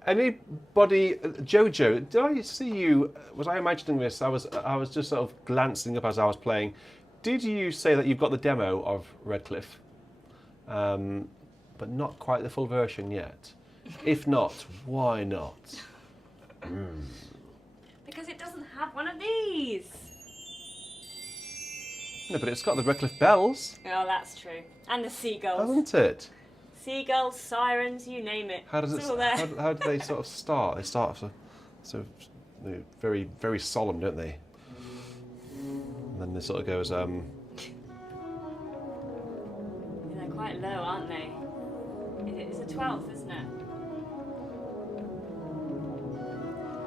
Anybody, Jojo? Did I see you? Was I imagining this? I was just sort of glancing up as I was playing. Did you say that you've got the demo of Redcliffe, but not quite the full version yet? If not, why not? Because it doesn't have one of these. No, but it's got the Redcliffe bells, Oh, that's true. And the seagulls. hasn't it? Seagulls, sirens, you name it. How does It's it? all there. How do they sort of start? They start off so very very solemn, don't they? And then it sort of goes. They're quite low, aren't they? It's a 12th, isn't it?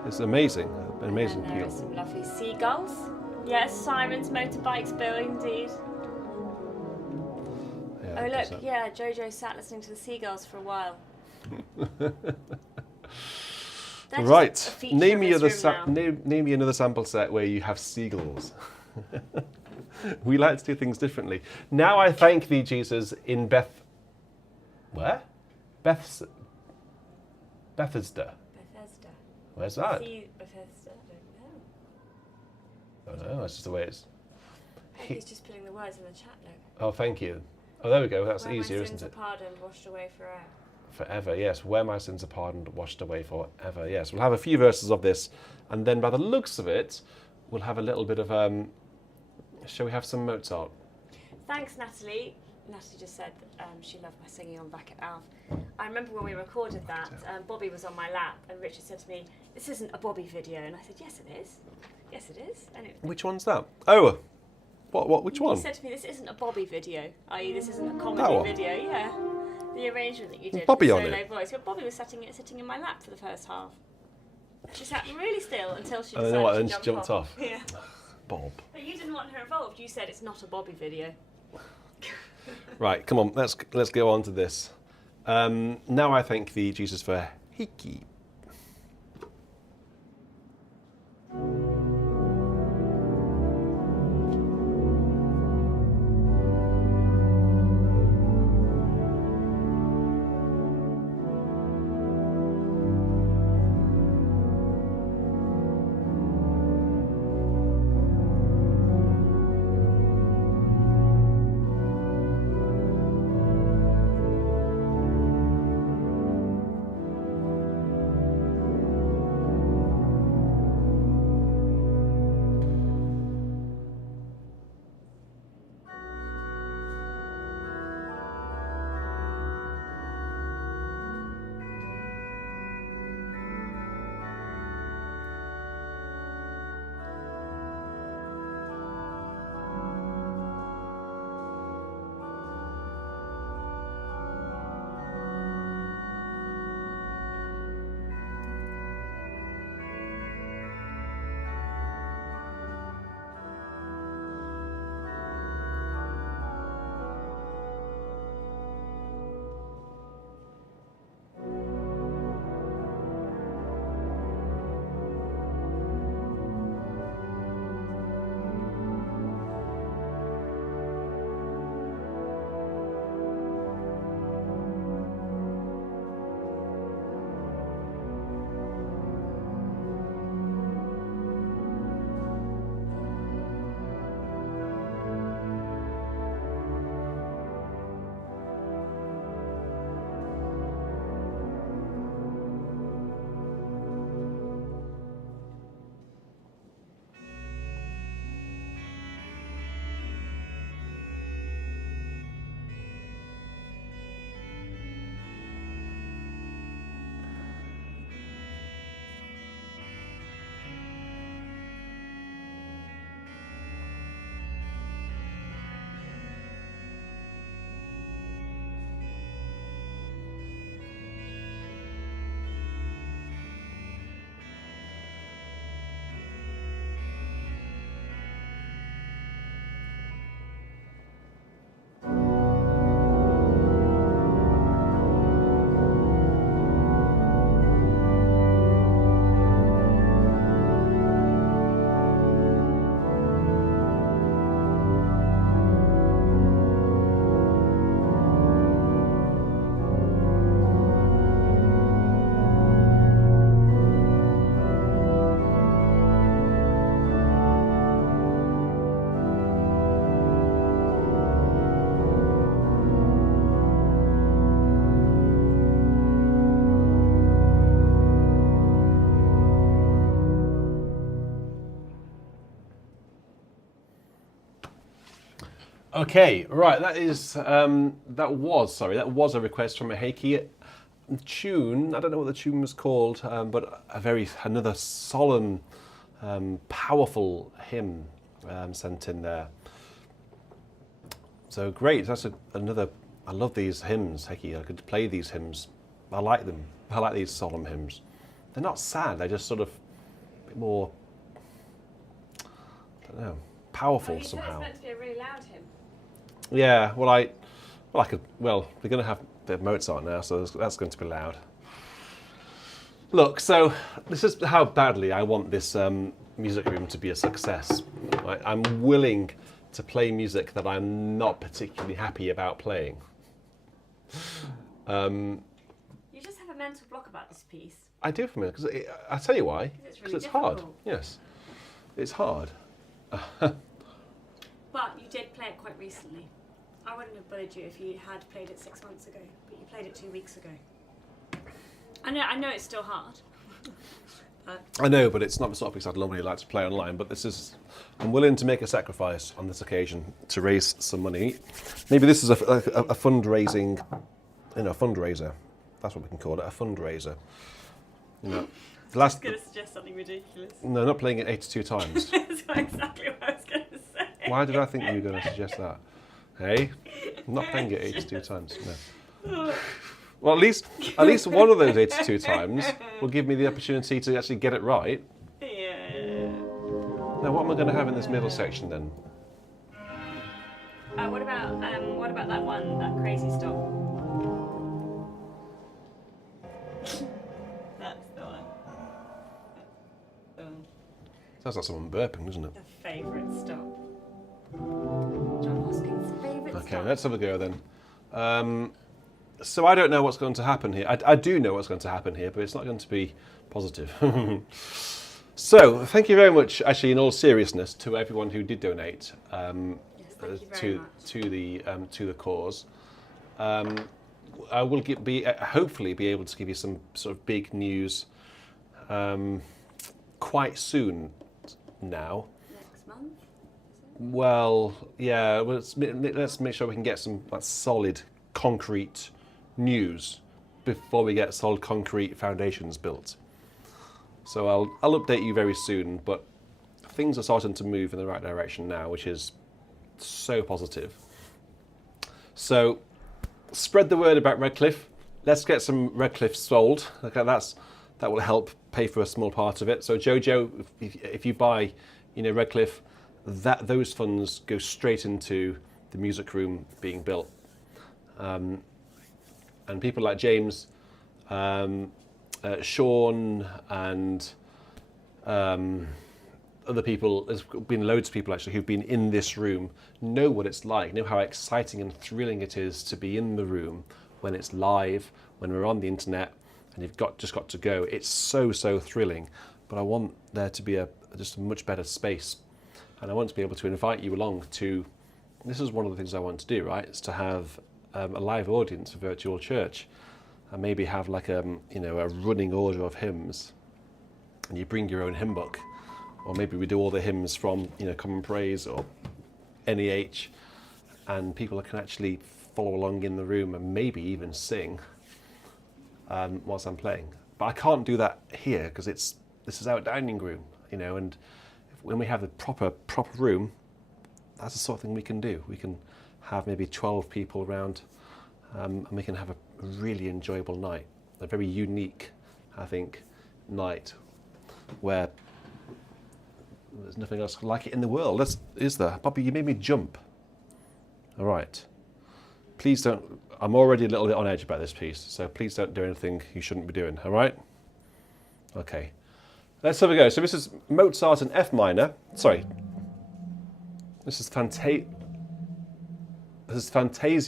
It's amazing, an amazing And there are peel. some lovely seagulls. Yes, sirens, motorbikes, Bill, indeed. Yeah, Oh, that's look, it. yeah, Jojo sat listening to the seagulls for a while. They're Right, just a feature name of me this room now. name me another sample set where you have seagulls. We like to do things differently. Now I thank thee, Jesus, in where? Bethesda. Bethesda. Where's that? Bethesda, I don't know. I don't know. That's just the way it's. He's just putting the words in the chat note. Oh, thank you. Oh, there we go. That's Where easier, my isn't sins it? are pardoned, washed away forever. Forever, yes. Where my sins are pardoned, washed away forever, yes. We'll have a few verses of this, and then by the looks of it, we'll have a little bit of. Shall we have some Mozart? Thanks, Natalie. Natalie just said she loved my singing on Back at Alf. I remember when we recorded that, Bobby was on my lap, and Richard said to me, "This isn't a Bobby video," and I said, "Yes, it is. Yes, it is." And Which one's that? Oh, what? Which one? He said to me, "This isn't a Bobby video, i.e., this isn't a That comedy one? video." Yeah, the arrangement that you did. Bobby with on solo it? voice. But Bobby was sitting in my lap for the first half. She sat really still until she I decided know what, to then she jump jumped off. Yeah. Bob. But you didn't want her involved. You said it's not a Bobby video. Right, come on, let's go on to this. Now I thank thee, Jesus, for Hiki. Okay, right. That was a request from a Heiki tune. I don't know what the tune was called, but another solemn, powerful hymn sent in there. So great. That's another. I love these hymns, Heiki. I could play these hymns. I like them. I like these solemn hymns. They're not sad. They're just sort of a bit more. I don't know. Powerful somehow. It's meant to be a really loud hymn. Yeah, we're going to have the Mozart now, so that's going to be loud. Look, so this is how badly I want this music room to be a success. Right? I'm willing to play music that I'm not particularly happy about playing. You just have a mental block about this piece. I do for me, because I'll tell you why. Because it's hard. Yes, it's hard. But you did play it quite recently. I wouldn't have bullied you if you had played it 6 months ago, but you played it 2 weeks ago. I know it's still hard. I know, but it's not the sort of piece I'd normally like to play online, but I'm willing to make a sacrifice on this occasion to raise some money. Maybe this is a fundraiser. That's what we can call it, a fundraiser. The last. I was going to suggest something ridiculous. No, not playing it 82 times. That's exactly what I was going to say. Why did I think you were going to suggest that? Hey, I'm not playing it 82 times. No. Well, at least one of those 82 times will give me the opportunity to actually get it right. Yeah. Now, what am I going to have in this middle section then? What about that one, that crazy stop? That's the one. Sounds like someone burping, doesn't it? The favourite stop. John Hoskins' favourite stop. Okay, let's have a go then. So I don't know what's going to happen here. I do know what's going to happen here, but it's not going to be positive. So thank you very much, actually, in all seriousness, to everyone who did donate Yes, thank you very much. to the cause. I will hopefully be able to give you some sort of big news quite soon now. Next month? Well, yeah. Well, let's make sure we can get some solid, concrete news before we get solid, concrete foundations built. So I'll update you very soon. But things are starting to move in the right direction now, which is so positive. So spread the word about Redcliffe. Let's get some Redcliffe sold. Okay, that will help pay for a small part of it. So Jojo, if you buy, Redcliffe, those funds go straight into the music room being built. And people like James, Sean, and other people, there's been loads of people actually who've been in this room, know what it's like, know how exciting and thrilling it is to be in the room when it's live, when we're on the internet, and you've just got to go. It's so thrilling, but I want there to be just a much better space, and I want to be able to invite you along to. This is one of the things I want to do, right? Is to have a live audience for Virtual Church, and maybe have like a running order of hymns, and you bring your own hymn book, or maybe we do all the hymns from Common Praise or NEH, and people can actually follow along in the room and maybe even sing whilst I'm playing. But I can't do that here because this is our dining room, and when we have the proper room, that's the sort of thing we can do. We can have maybe 12 people around, and we can have a really enjoyable night, a very unique, I think, night where there's nothing else like it in the world. Is there? Bobby, you made me jump. All right. Please don't. I'm already a little bit on edge about this piece, so please don't do anything you shouldn't be doing. All right? Okay. Let's have a go. So this is Mozart in F minor. Sorry. This is Fantasia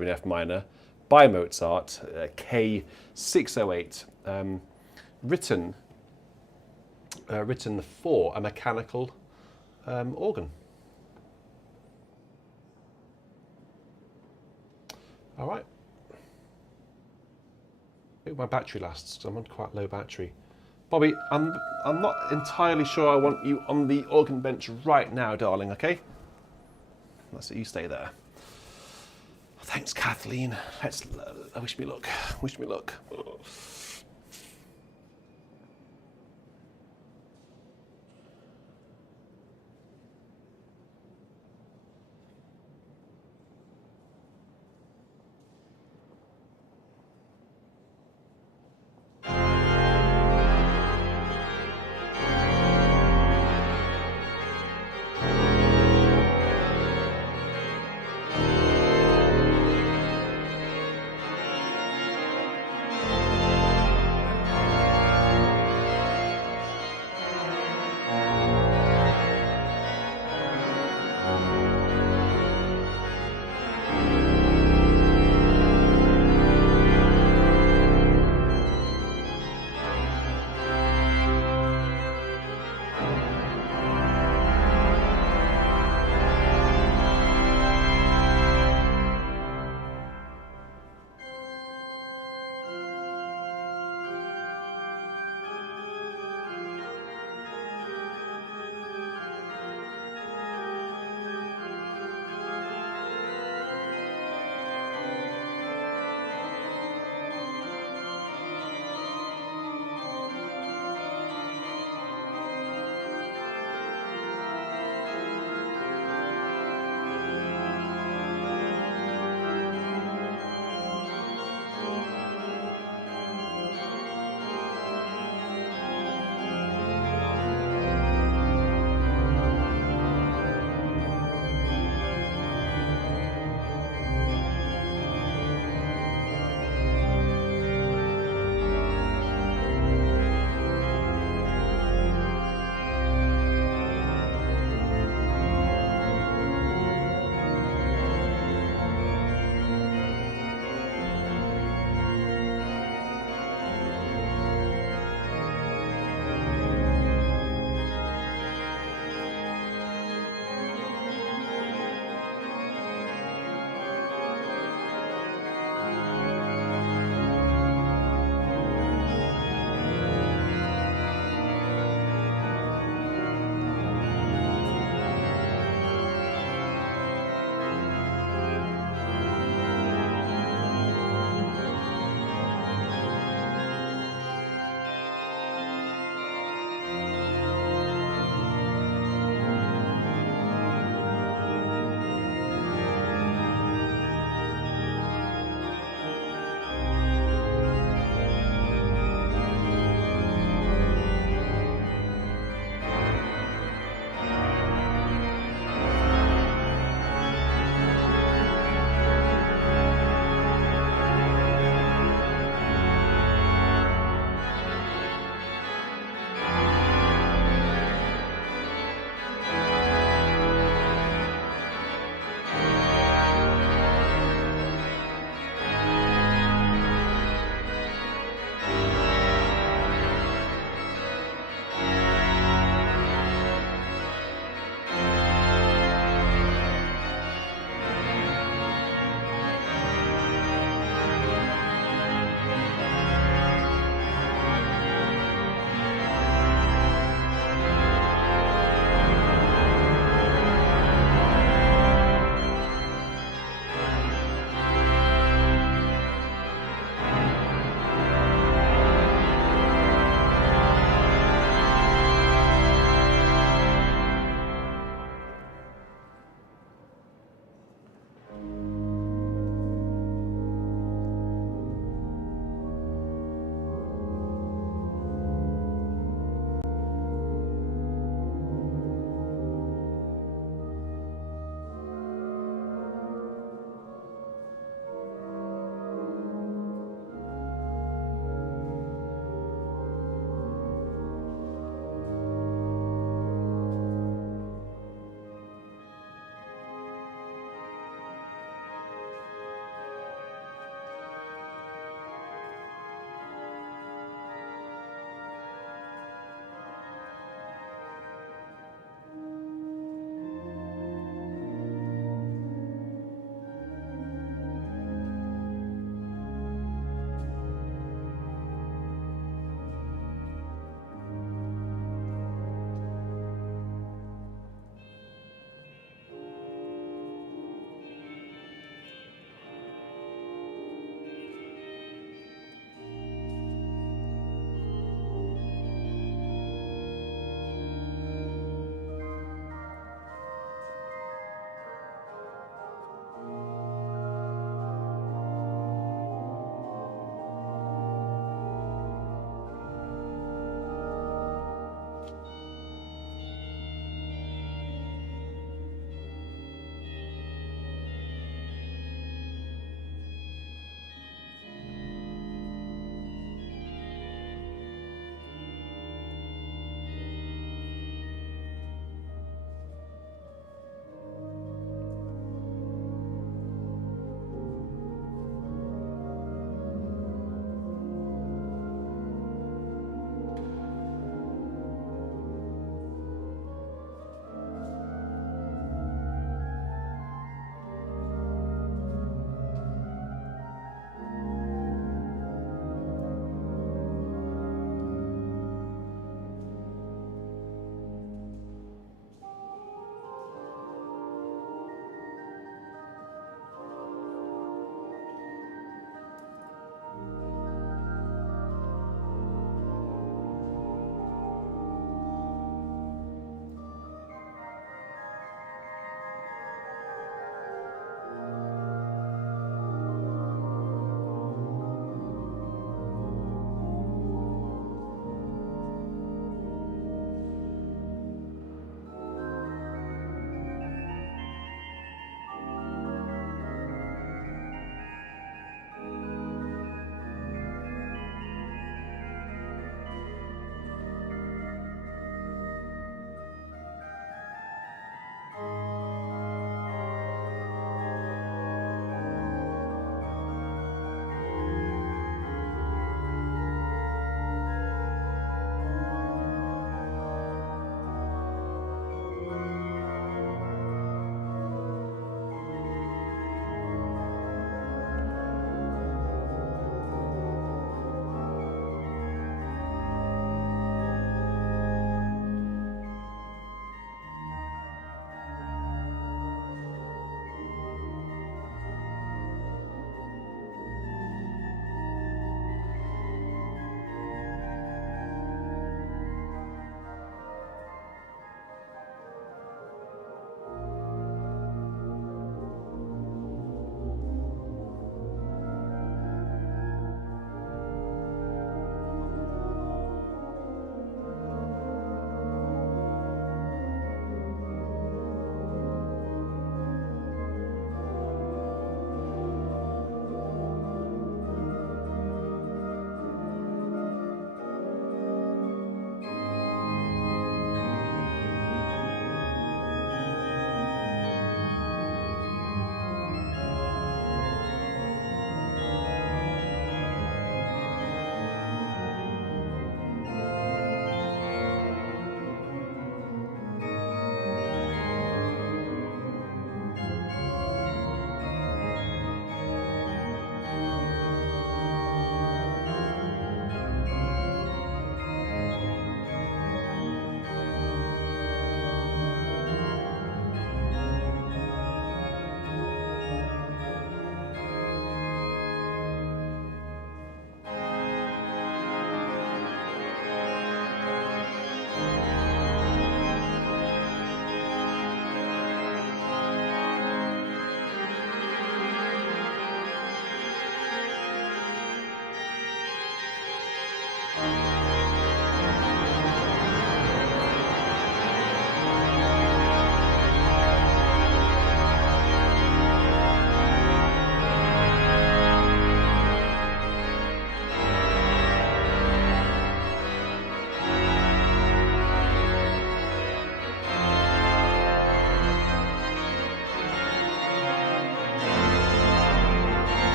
in F minor by Mozart, K608, written for a mechanical organ. All right. I think my battery lasts because I'm on quite low battery. Bobby, I'm not entirely sure I want you on the organ bench right now, darling. Okay. Let's you stay there. Thanks, Kathleen. Wish me luck. Wish me luck.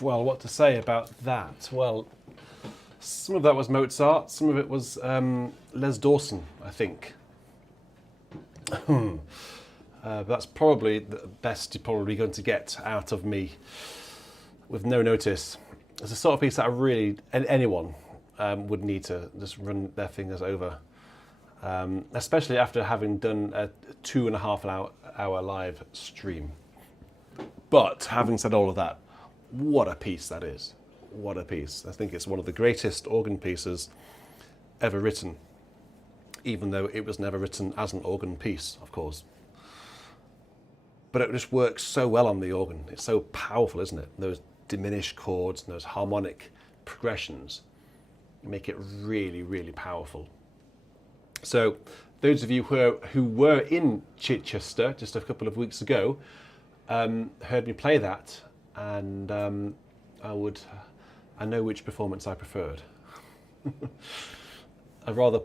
Well, what to say about that? Well, some of that was Mozart, some of it was Les Dawson, I think. That's probably the best you're probably going to get out of me with no notice. It's the sort of piece that anyone would need to just run their fingers over, especially after having done a 2.5 hour live stream. But having said all of that, what a piece that is. What a piece. I think it's one of the greatest organ pieces ever written, even though it was never written as an organ piece, of course. But it just works so well on the organ. It's so powerful, isn't it? Those diminished chords and those harmonic progressions make it really, really powerful. So those of you who were in Chichester just a couple of weeks ago heard me play that, and I know which performance I preferred. A rather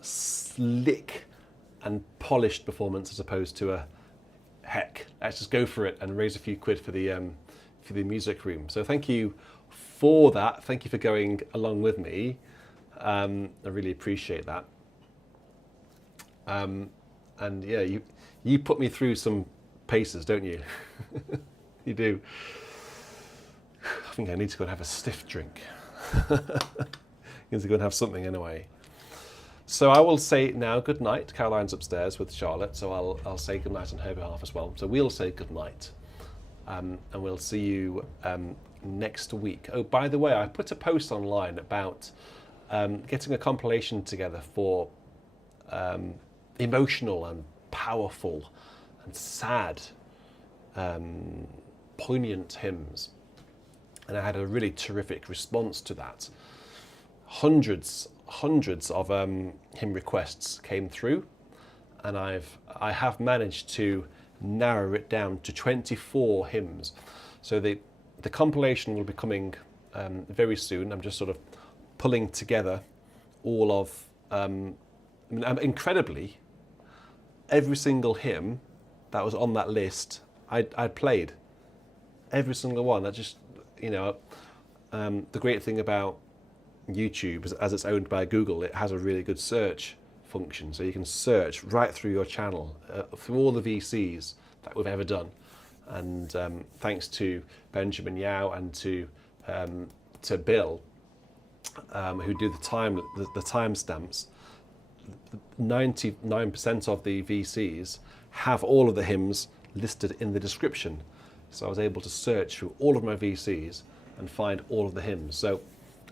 slick and polished performance as opposed to a heck, let's just go for it and raise a few quid for the music room. So thank you for that. Thank you for going along with me. I really appreciate that. And yeah, you put me through some paces, don't you? You do. I think I need to go and have a stiff drink. I need to go and have something anyway. So I will say now good night. Caroline's upstairs with Charlotte, so I'll say good night on her behalf as well. So we'll say good night, and we'll see you next week. Oh, by the way, I put a post online about getting a compilation together for emotional and powerful and sad, poignant hymns, and I had a really terrific response to that. Hundreds of hymn requests came through, and I have managed to narrow it down to 24 hymns. So the compilation will be coming very soon. I'm just sort of pulling together all of, incredibly, every single hymn that was on that list, I played. Every single one. That just, the great thing about YouTube is, as it's owned by Google, it has a really good search function, so you can search right through your channel through all the VCs that we've ever done. And thanks to Benjamin Yao and to Bill, who do the timestamps, 99% of the VCs have all of the hymns listed in the description. So I was able to search through all of my VCs and find all of the hymns. So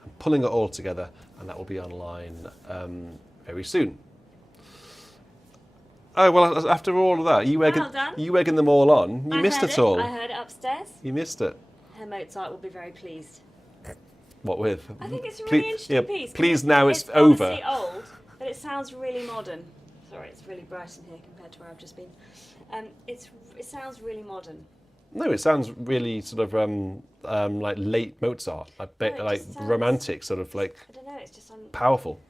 I'm pulling it all together, and that will be online very soon. Oh, well, after all of that, you egging them all on. You missed it all. I heard it upstairs. You missed it. Her Mozart will be very pleased. What with? I think it's a really interesting piece. Please, now it's over. It's obviously old, but it sounds really modern. Sorry, it's really bright in here compared to where I've just been. It sounds really modern. No, it sounds really sort of like late Mozart, like romantic, sort of like. I don't know. It's just powerful.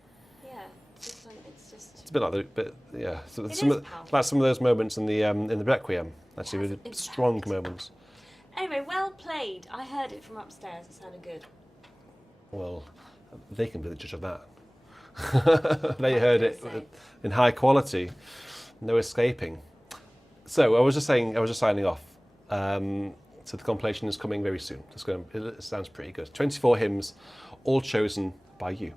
Yeah, it's just. It's a bit like yeah. So It some is of, powerful. like some of those moments in the Requiem, actually, really impact. strong moments. Anyway, well played. I heard it from upstairs. It sounded good. Well, they can be the judge of that. They heard it in high quality, no escaping. So I was just signing off. So the compilation is coming very soon. It sounds pretty good. 24 hymns, all chosen by you.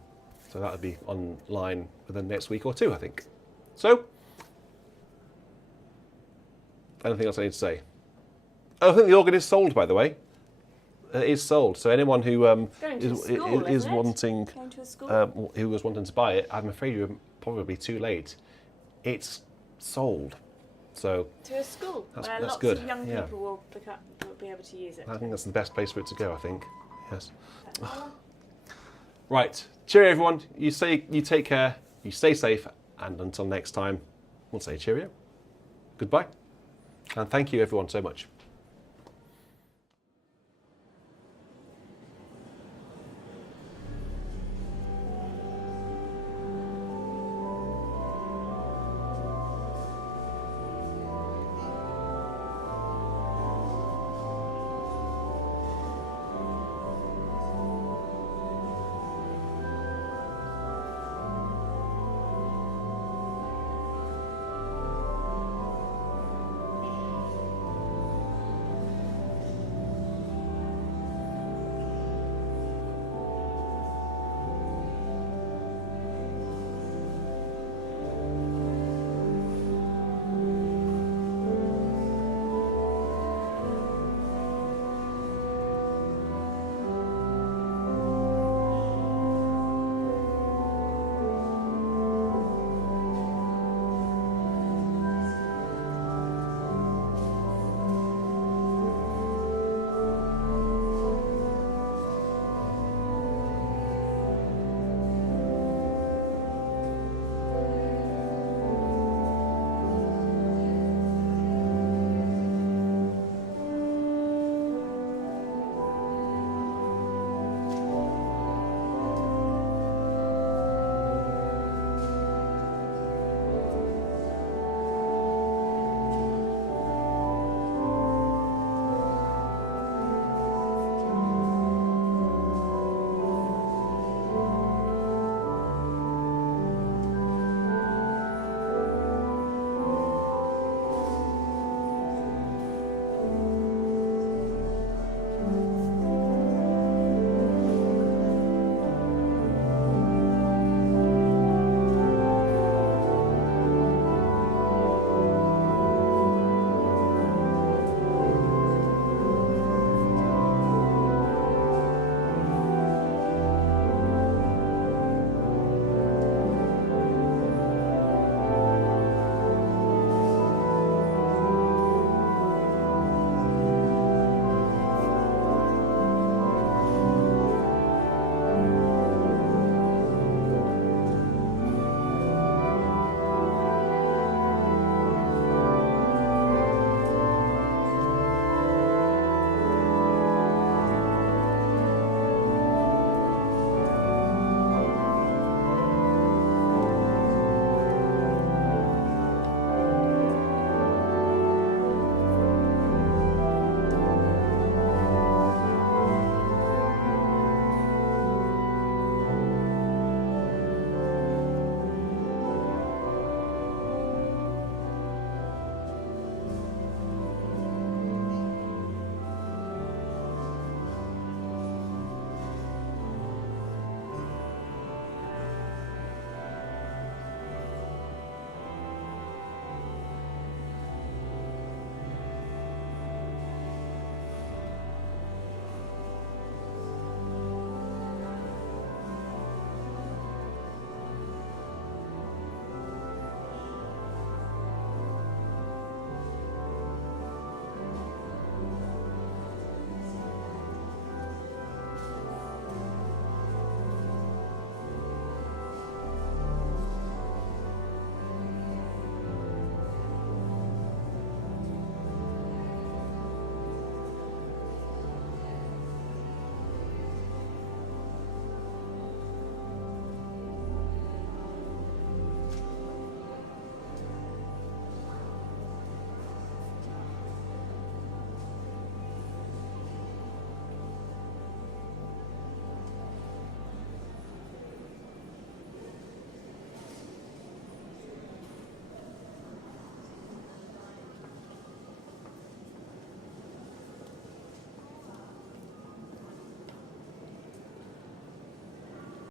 So that'll be online within the next week or two, I think. So, anything else I need to say? Oh, I think the organ is sold, by the way. It is sold. So anyone who is wanting, who was wanting to buy it, I'm afraid you're probably too late. It's sold. So to a school where that's lots good. of young people will be able to use it. I think that's the best place for it to go, I think. Yes. Right. Cheerio, everyone. You take care, you stay safe, and until next time, we'll say cheerio. Goodbye. And thank you, everyone, so much.